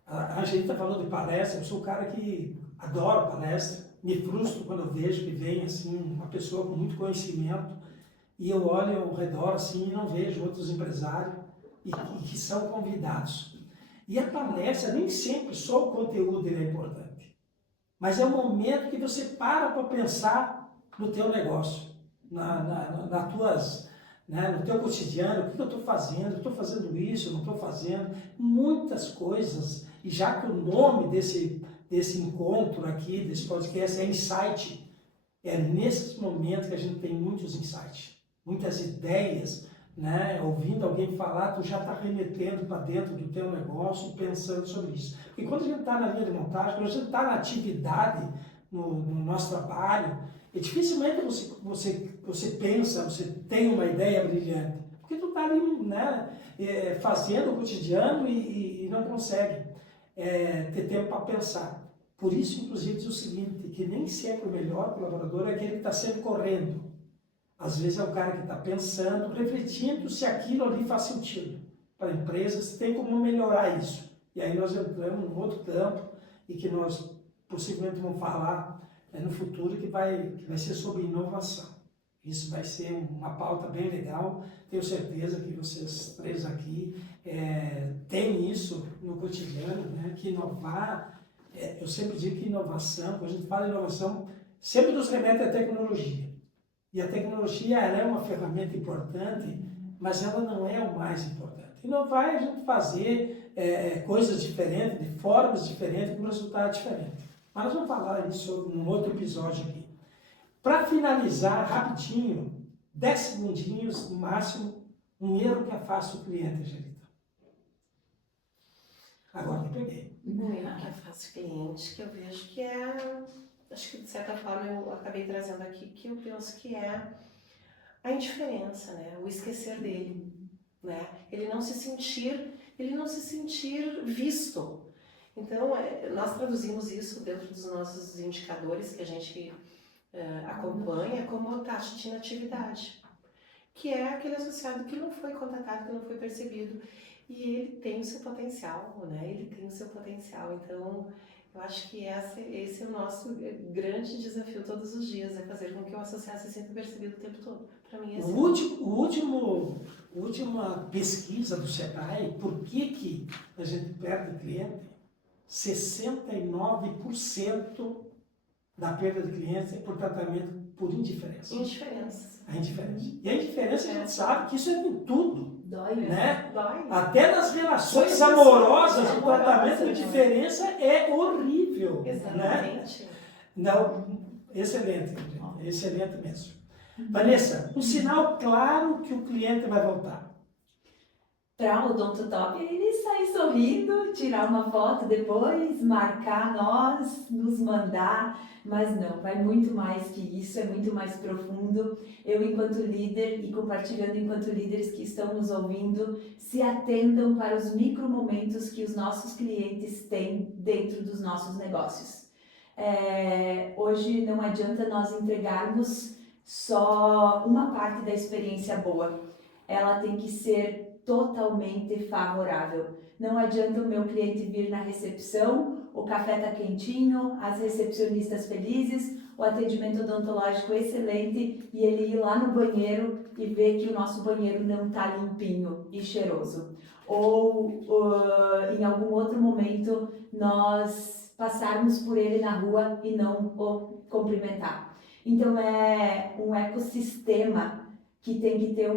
A Angelita falou de palestra, eu sou um cara que adoro palestra, me frustro quando eu vejo que vem assim, uma pessoa com muito conhecimento e eu olho ao redor assim, e não vejo outros empresários e que são convidados. E a palestra, nem sempre só o conteúdo ele é importante, mas é o momento que você para pensar no teu negócio, no teu cotidiano, o que eu estou fazendo? Estou fazendo isso, não estou fazendo? Muitas coisas, e já que o nome desse encontro aqui, desse podcast é Insight, é nesses momentos que a gente tem muitos insights, muitas ideias, né? Ouvindo alguém falar, tu já está remetendo para dentro do teu negócio, pensando sobre isso. Porque quando a gente está na linha de montagem, quando a gente está na atividade, no nosso trabalho, e dificilmente você pensa, você tem uma ideia brilhante, porque tu está ali, né, fazendo o cotidiano e não consegue ter tempo para pensar. Por isso, inclusive, diz o seguinte, que nem sempre o melhor colaborador é aquele que está sempre correndo. Às vezes é o cara que está pensando, refletindo se aquilo ali faz sentido para a empresa, se tem como melhorar isso. E aí nós entramos num outro campo e que nós possivelmente vamos falar no futuro, que vai ser sobre inovação. Isso vai ser uma pauta bem legal. Tenho certeza que vocês três aqui têm isso no cotidiano, né? Que inovar, eu sempre digo que inovação, quando a gente fala em inovação, sempre nos remete à tecnologia. E a tecnologia ela é uma ferramenta importante, mas ela não é o mais importante. Inovar é a gente fazer coisas diferentes, de formas diferentes, com resultado diferente. Mas nós vamos falar isso num outro episódio aqui. Para finalizar, rapidinho, 10 segundinhos no máximo, um erro que afasta o cliente, Angelita. Agora eu peguei. Um erro que afasta o cliente, que eu vejo que acho que de certa forma eu acabei trazendo aqui, que eu penso que é a indiferença, né? O esquecer dele, né? Ele não se sentir visto. Então, nós traduzimos isso dentro dos nossos indicadores que a gente acompanha como taxa de inatividade, que é aquele associado que não foi contatado, que não foi percebido, e ele tem o seu potencial, né? Ele tem o seu potencial. Então, eu acho que esse é o nosso grande desafio todos os dias, é fazer com que o associado se sinta percebido o tempo todo. Para mim, última pesquisa do Sebrae, por que a gente perde cliente? 69% da perda de clientes é por tratamento por indiferença. Indiferença. A indiferença. E a indiferença a gente sabe que isso é em tudo. Dói, né? Dói. Até nas relações amorosas, o tratamento de diferença é horrível. Exatamente. Né? Não, excelente mesmo. Vanessa, um sinal claro que o cliente vai voltar. Para o Odontotop, ele sair sorrindo, tirar uma foto depois, marcar nós, nos mandar, mas não, vai muito mais que isso, é muito mais profundo. Eu, enquanto líder e compartilhando enquanto líderes que estão nos ouvindo, se atentam para os micromomentos que os nossos clientes têm dentro dos nossos negócios. Hoje não adianta nós entregarmos só uma parte da experiência boa, ela tem que ser totalmente favorável. Não adianta o meu cliente vir na recepção, o café está quentinho, as recepcionistas felizes, o atendimento odontológico excelente e ele ir lá no banheiro e ver que o nosso banheiro não está limpinho e cheiroso. Ou em algum outro momento nós passarmos por ele na rua e não o cumprimentar. Então é um ecossistema que tem que ter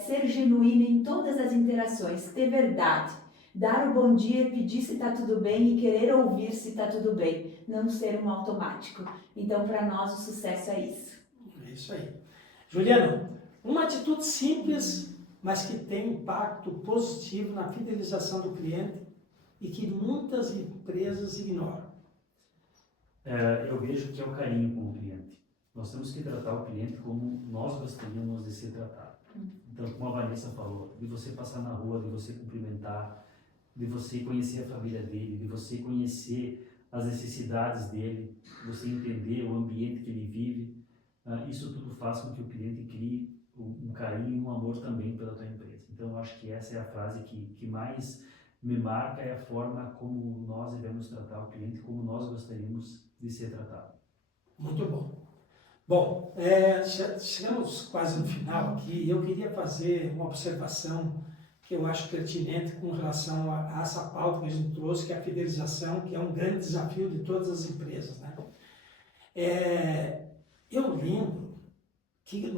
ser genuíno em todas as interações, ter verdade, dar o bom dia, pedir se está tudo bem e querer ouvir se está tudo bem, não ser um automático. Então, para nós, o sucesso é isso. É isso aí. Juliano, uma atitude simples, mas que tem impacto positivo na fidelização do cliente e que muitas empresas ignoram. Eu vejo que é o carinho com o cliente. Nós temos que tratar o cliente como nós gostaríamos de ser tratado. Então, como a Vanessa falou, de você passar na rua, de você cumprimentar, de você conhecer a família dele, de você conhecer as necessidades dele, de você entender o ambiente que ele vive, isso tudo faz com que o cliente crie um carinho e um amor também pela tua empresa. Então, eu acho que essa é a frase que mais me marca, é a forma como nós devemos tratar o cliente, como nós gostaríamos de ser tratado. Muito bom. Bom, chegamos quase no final aqui e eu queria fazer uma observação que eu acho pertinente com relação a essa pauta que a gente trouxe, que é a fidelização, que é um grande desafio de todas as empresas, né? Eu lembro que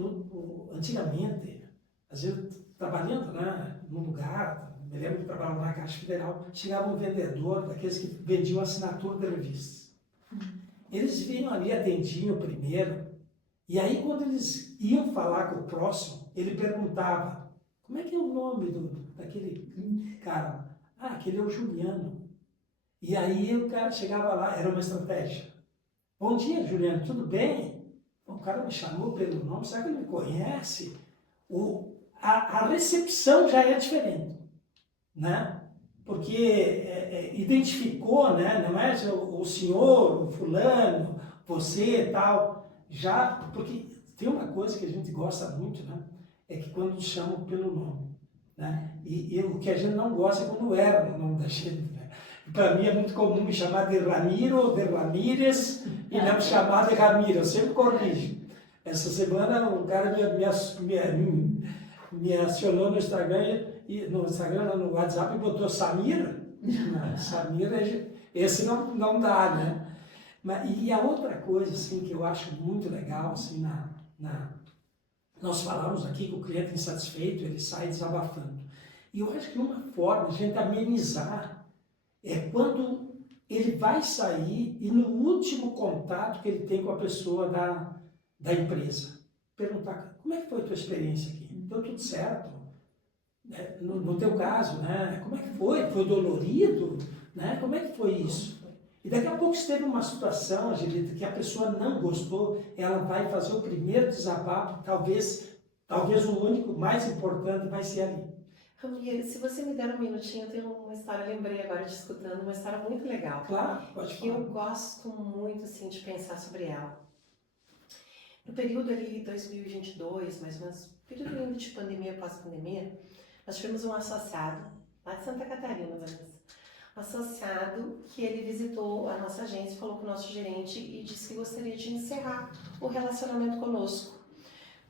antigamente, às vezes trabalhando, né, num lugar, me lembro que trabalhava na Caixa Federal, chegava um vendedor, daqueles que vendiam assinatura de revistas. Eles vinham ali, atendiam primeiro, e aí quando eles iam falar com o próximo, ele perguntava, como é que é o nome daquele cara? Ah, aquele é o Juliano. E aí o cara chegava lá, era uma estratégia. Bom dia, Juliano, tudo bem? O cara me chamou pelo nome, será que ele me conhece? A recepção já é diferente, né? Porque identificou, né? Não é o senhor, o fulano, você e tal. Já, porque tem uma coisa que a gente gosta muito, né? É que quando chamam pelo nome, né? E o que a gente não gosta é quando erra o nome da gente, né? Para mim é muito comum me chamar de Ramiro ou de Ramírez e não me chamar de Ramiro, eu sempre corrijo. Essa semana um cara me acionou no Instagram, no WhatsApp e botou Samir. Não, Samir, esse não dá, né? E a outra coisa assim, que eu acho muito legal, assim, nós falamos aqui que o cliente insatisfeito, ele sai desabafando. E eu acho que uma forma de a gente amenizar é quando ele vai sair e no último contato que ele tem com a pessoa da empresa, perguntar, como é que foi a tua experiência aqui? Deu tudo certo? No teu caso, né? Como é que foi? Foi dolorido? Né? Como é que foi isso? E daqui a pouco, se teve uma situação, Angelita, que a pessoa não gostou, ela vai fazer o primeiro desabafo, talvez o único, mais importante, vai ser ali. Ramiro, se você me der um minutinho, eu tenho uma história, lembrei agora de escutando, uma história muito legal. Claro, pode que falar. eu gosto muito, assim, de pensar sobre ela. No período ali, 2022, mais ou menos, período ainda de pandemia, pós-pandemia, nós tivemos um associado, lá de Santa Catarina, Vanessa, um associado que ele visitou a nossa agência, falou com o nosso gerente e disse que gostaria de encerrar o relacionamento conosco,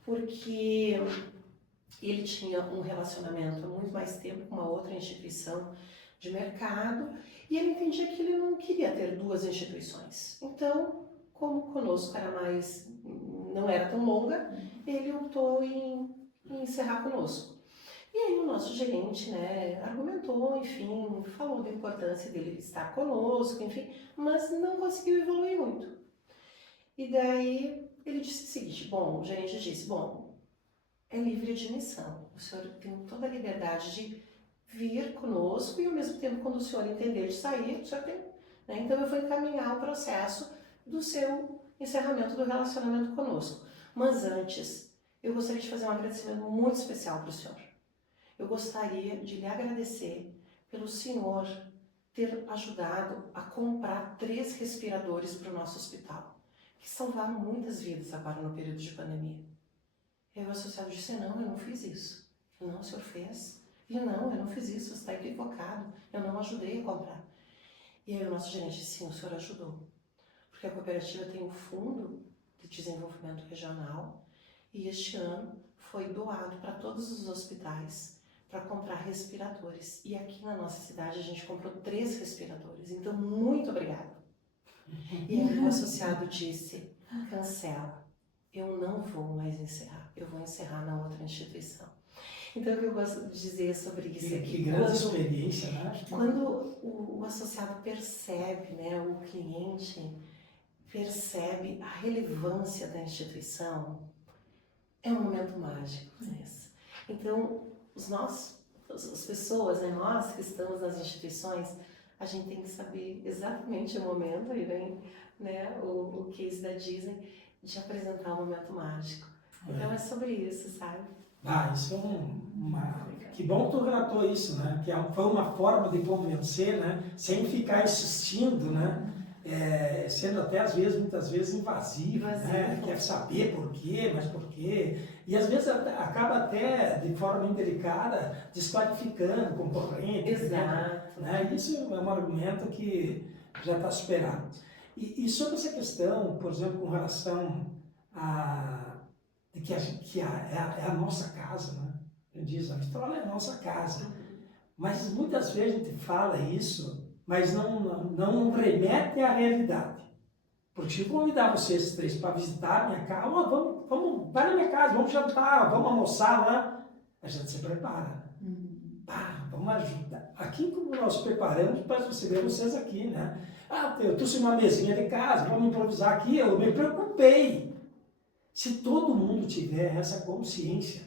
porque ele tinha um relacionamento há muito mais tempo com uma outra instituição de mercado e ele entendia que ele não queria ter duas instituições. Então, como conosco não era tão longa, ele optou em encerrar conosco. E aí o nosso gerente, né, argumentou, enfim, falou da importância dele estar conosco, enfim, mas não conseguiu evoluir muito. E daí ele disse o seguinte, o gerente disse, é livre admissão, o senhor tem toda a liberdade de vir conosco e ao mesmo tempo, quando o senhor entender de sair, o senhor tem, né? Então eu vou encaminhar o processo do seu encerramento do relacionamento conosco. Mas antes, eu gostaria de fazer um agradecimento muito especial para o senhor. Eu gostaria de lhe agradecer pelo senhor ter ajudado a comprar 3 respiradores para o nosso hospital, que salvaram muitas vidas agora no período de pandemia. E aí o associado disse, não, eu não fiz isso. Não, o senhor fez. E não, eu não fiz isso, você está equivocado. Eu não ajudei a comprar. E aí o nosso gerente disse, sim, o senhor ajudou. Porque a cooperativa tem um fundo de desenvolvimento regional e este ano foi doado para todos os hospitais para comprar respiradores. E aqui na nossa cidade a gente comprou 3 respiradores. Então, muito obrigada. E aí o associado disse, cancela. Eu não vou mais encerrar, eu vou encerrar na outra instituição. Então, o que eu gosto de dizer sobre isso é que grande experiência, né? Quando o associado percebe, né, o cliente percebe a relevância da instituição, é um momento mágico. Então, as pessoas, né, nós que estamos nas instituições, a gente tem que saber exatamente o momento, aí vem, né, o case da Disney, de apresentar um momento mágico. Então é sobre isso, sabe? Isso é que bom que tu relatou isso, né? Que foi uma forma de convencer, né? Sem ficar insistindo, né? Sendo até muitas vezes invasivo, né? Quer saber por quê, mas por quê. E às vezes acaba até, de forma indelicada, desqualificando o concorrente. Exato. Né? Isso é um argumento que já está superado. E sobre essa questão, por exemplo, com relação que é a nossa casa, né? Diz, a vitrola é a nossa casa. Mas muitas vezes a gente fala isso, mas não remete à realidade. Porque se eu convidar vocês três para visitar a minha casa, vamos, vai na minha casa, vamos jantar, vamos almoçar lá, a gente se prepara. Vamos ajudar. Aqui como nós preparamos para receber vocês aqui, né? Eu trouxe uma mesinha de casa, vamos improvisar aqui, eu me preocupei. Se todo mundo tiver essa consciência,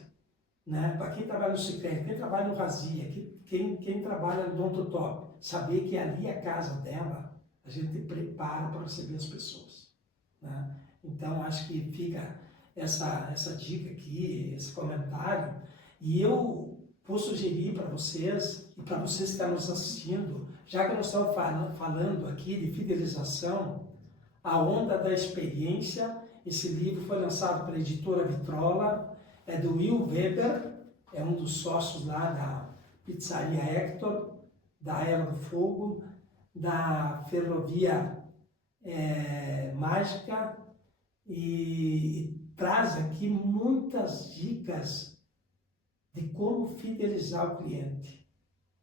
né? Para quem trabalha no Sicredi, quem trabalha no Razia, quem trabalha no Odontotop, saber que ali é a casa dela, a gente prepara para receber as pessoas, né? Então, acho que fica essa dica aqui, esse comentário, e eu vou sugerir para vocês, e para vocês que estão nos assistindo, já que nós estamos falando aqui de fidelização, A Onda da Experiência, esse livro foi lançado pela editora Vitrola, é do Will Weber, é um dos sócios lá da Pizzaria Hector, da Era do Fogo, da Ferrovia Mágica, e traz aqui muitas dicas de como fidelizar o cliente.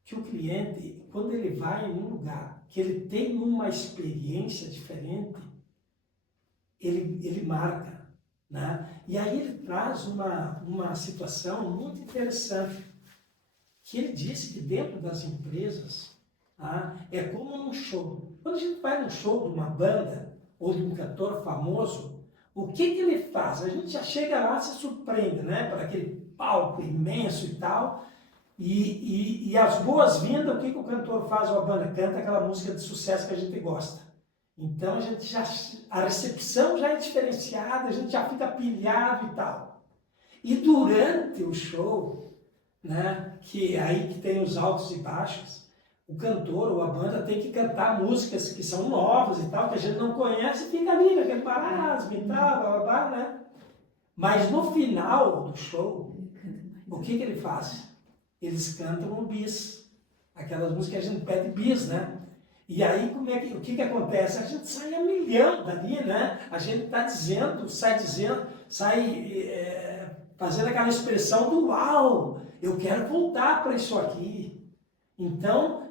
Que o cliente, quando ele vai em um lugar, que ele tem uma experiência diferente, ele marca, né? E aí ele traz uma situação muito interessante, que ele disse que dentro das empresas, é como num show. Quando a gente vai num show de uma banda ou de um cantor famoso, o que ele faz? A gente já chega lá e se surpreende, né? Para aquele palco imenso e tal, e as boas-vindas, o que o cantor faz ou a banda? Canta aquela música de sucesso que a gente gosta. Então a recepção já é diferenciada, a gente já fica pilhado e tal. E durante o show, né, que aí que tem os altos e baixos, o cantor ou a banda tem que cantar músicas que são novas e tal, que a gente não conhece, e fica ali, aquele marasmo e tal, blá, blá, blá, né? Mas no final do show, o que ele faz? Eles cantam o bis, aquelas músicas que a gente pede bis, né? E aí o que acontece? A gente sai a milhão dali, né? A gente está sai fazendo aquela expressão do uau, eu quero voltar para isso aqui. Então,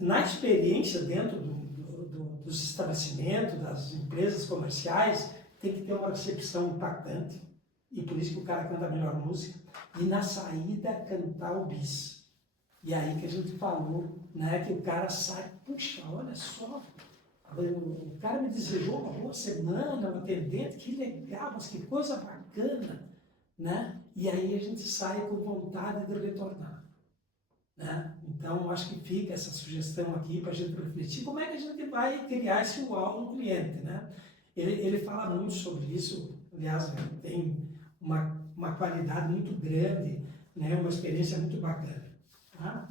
na experiência dentro dos estabelecimentos, das empresas comerciais, tem que ter uma recepção impactante. E por isso que o cara canta a melhor música. E na saída, cantar o bis. E aí que a gente falou, né, que o cara sai, puxa, olha só, o cara me desejou uma boa semana, um atendente, que legal, mas que coisa bacana, né? E aí a gente sai com vontade de retornar, né? Então, acho que fica essa sugestão aqui para a gente refletir como é que a gente vai criar esse uau no cliente, né? Ele fala muito sobre isso, aliás, tem uma qualidade muito grande, né? Uma experiência muito bacana. Tá?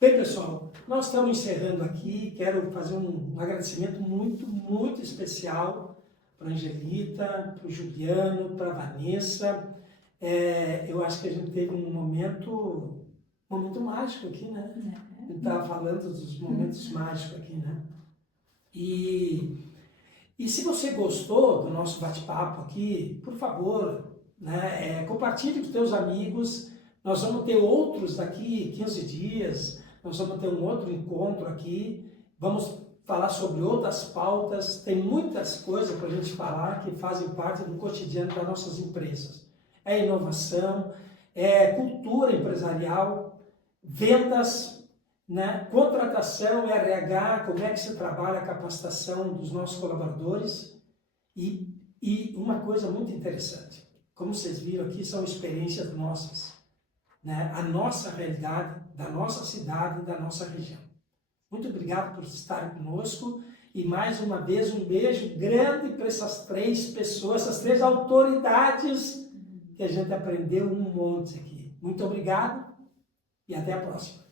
Bem, pessoal, nós estamos encerrando aqui. Quero fazer um agradecimento muito, muito especial para a Angelita, para o Juliano, para a Vanessa. Eu acho que a gente teve um momento mágico aqui, né? A gente estava falando dos momentos mágicos aqui, né? E se você gostou do nosso bate-papo aqui, por favor, né, compartilhe com os teus amigos. Nós vamos ter outros daqui 15 dias, nós vamos ter um outro encontro aqui, vamos falar sobre outras pautas, tem muitas coisas para a gente falar que fazem parte do cotidiano das nossas empresas. É inovação, é cultura empresarial, vendas, né, contratação, RH, como é que se trabalha a capacitação dos nossos colaboradores e uma coisa muito interessante, como vocês viram aqui, são experiências nossas. Né, a nossa realidade, da nossa cidade, da nossa região. Muito obrigado por estar conosco e mais uma vez um beijo grande para essas três pessoas, essas três autoridades que a gente aprendeu um monte aqui. Muito obrigado e até a próxima.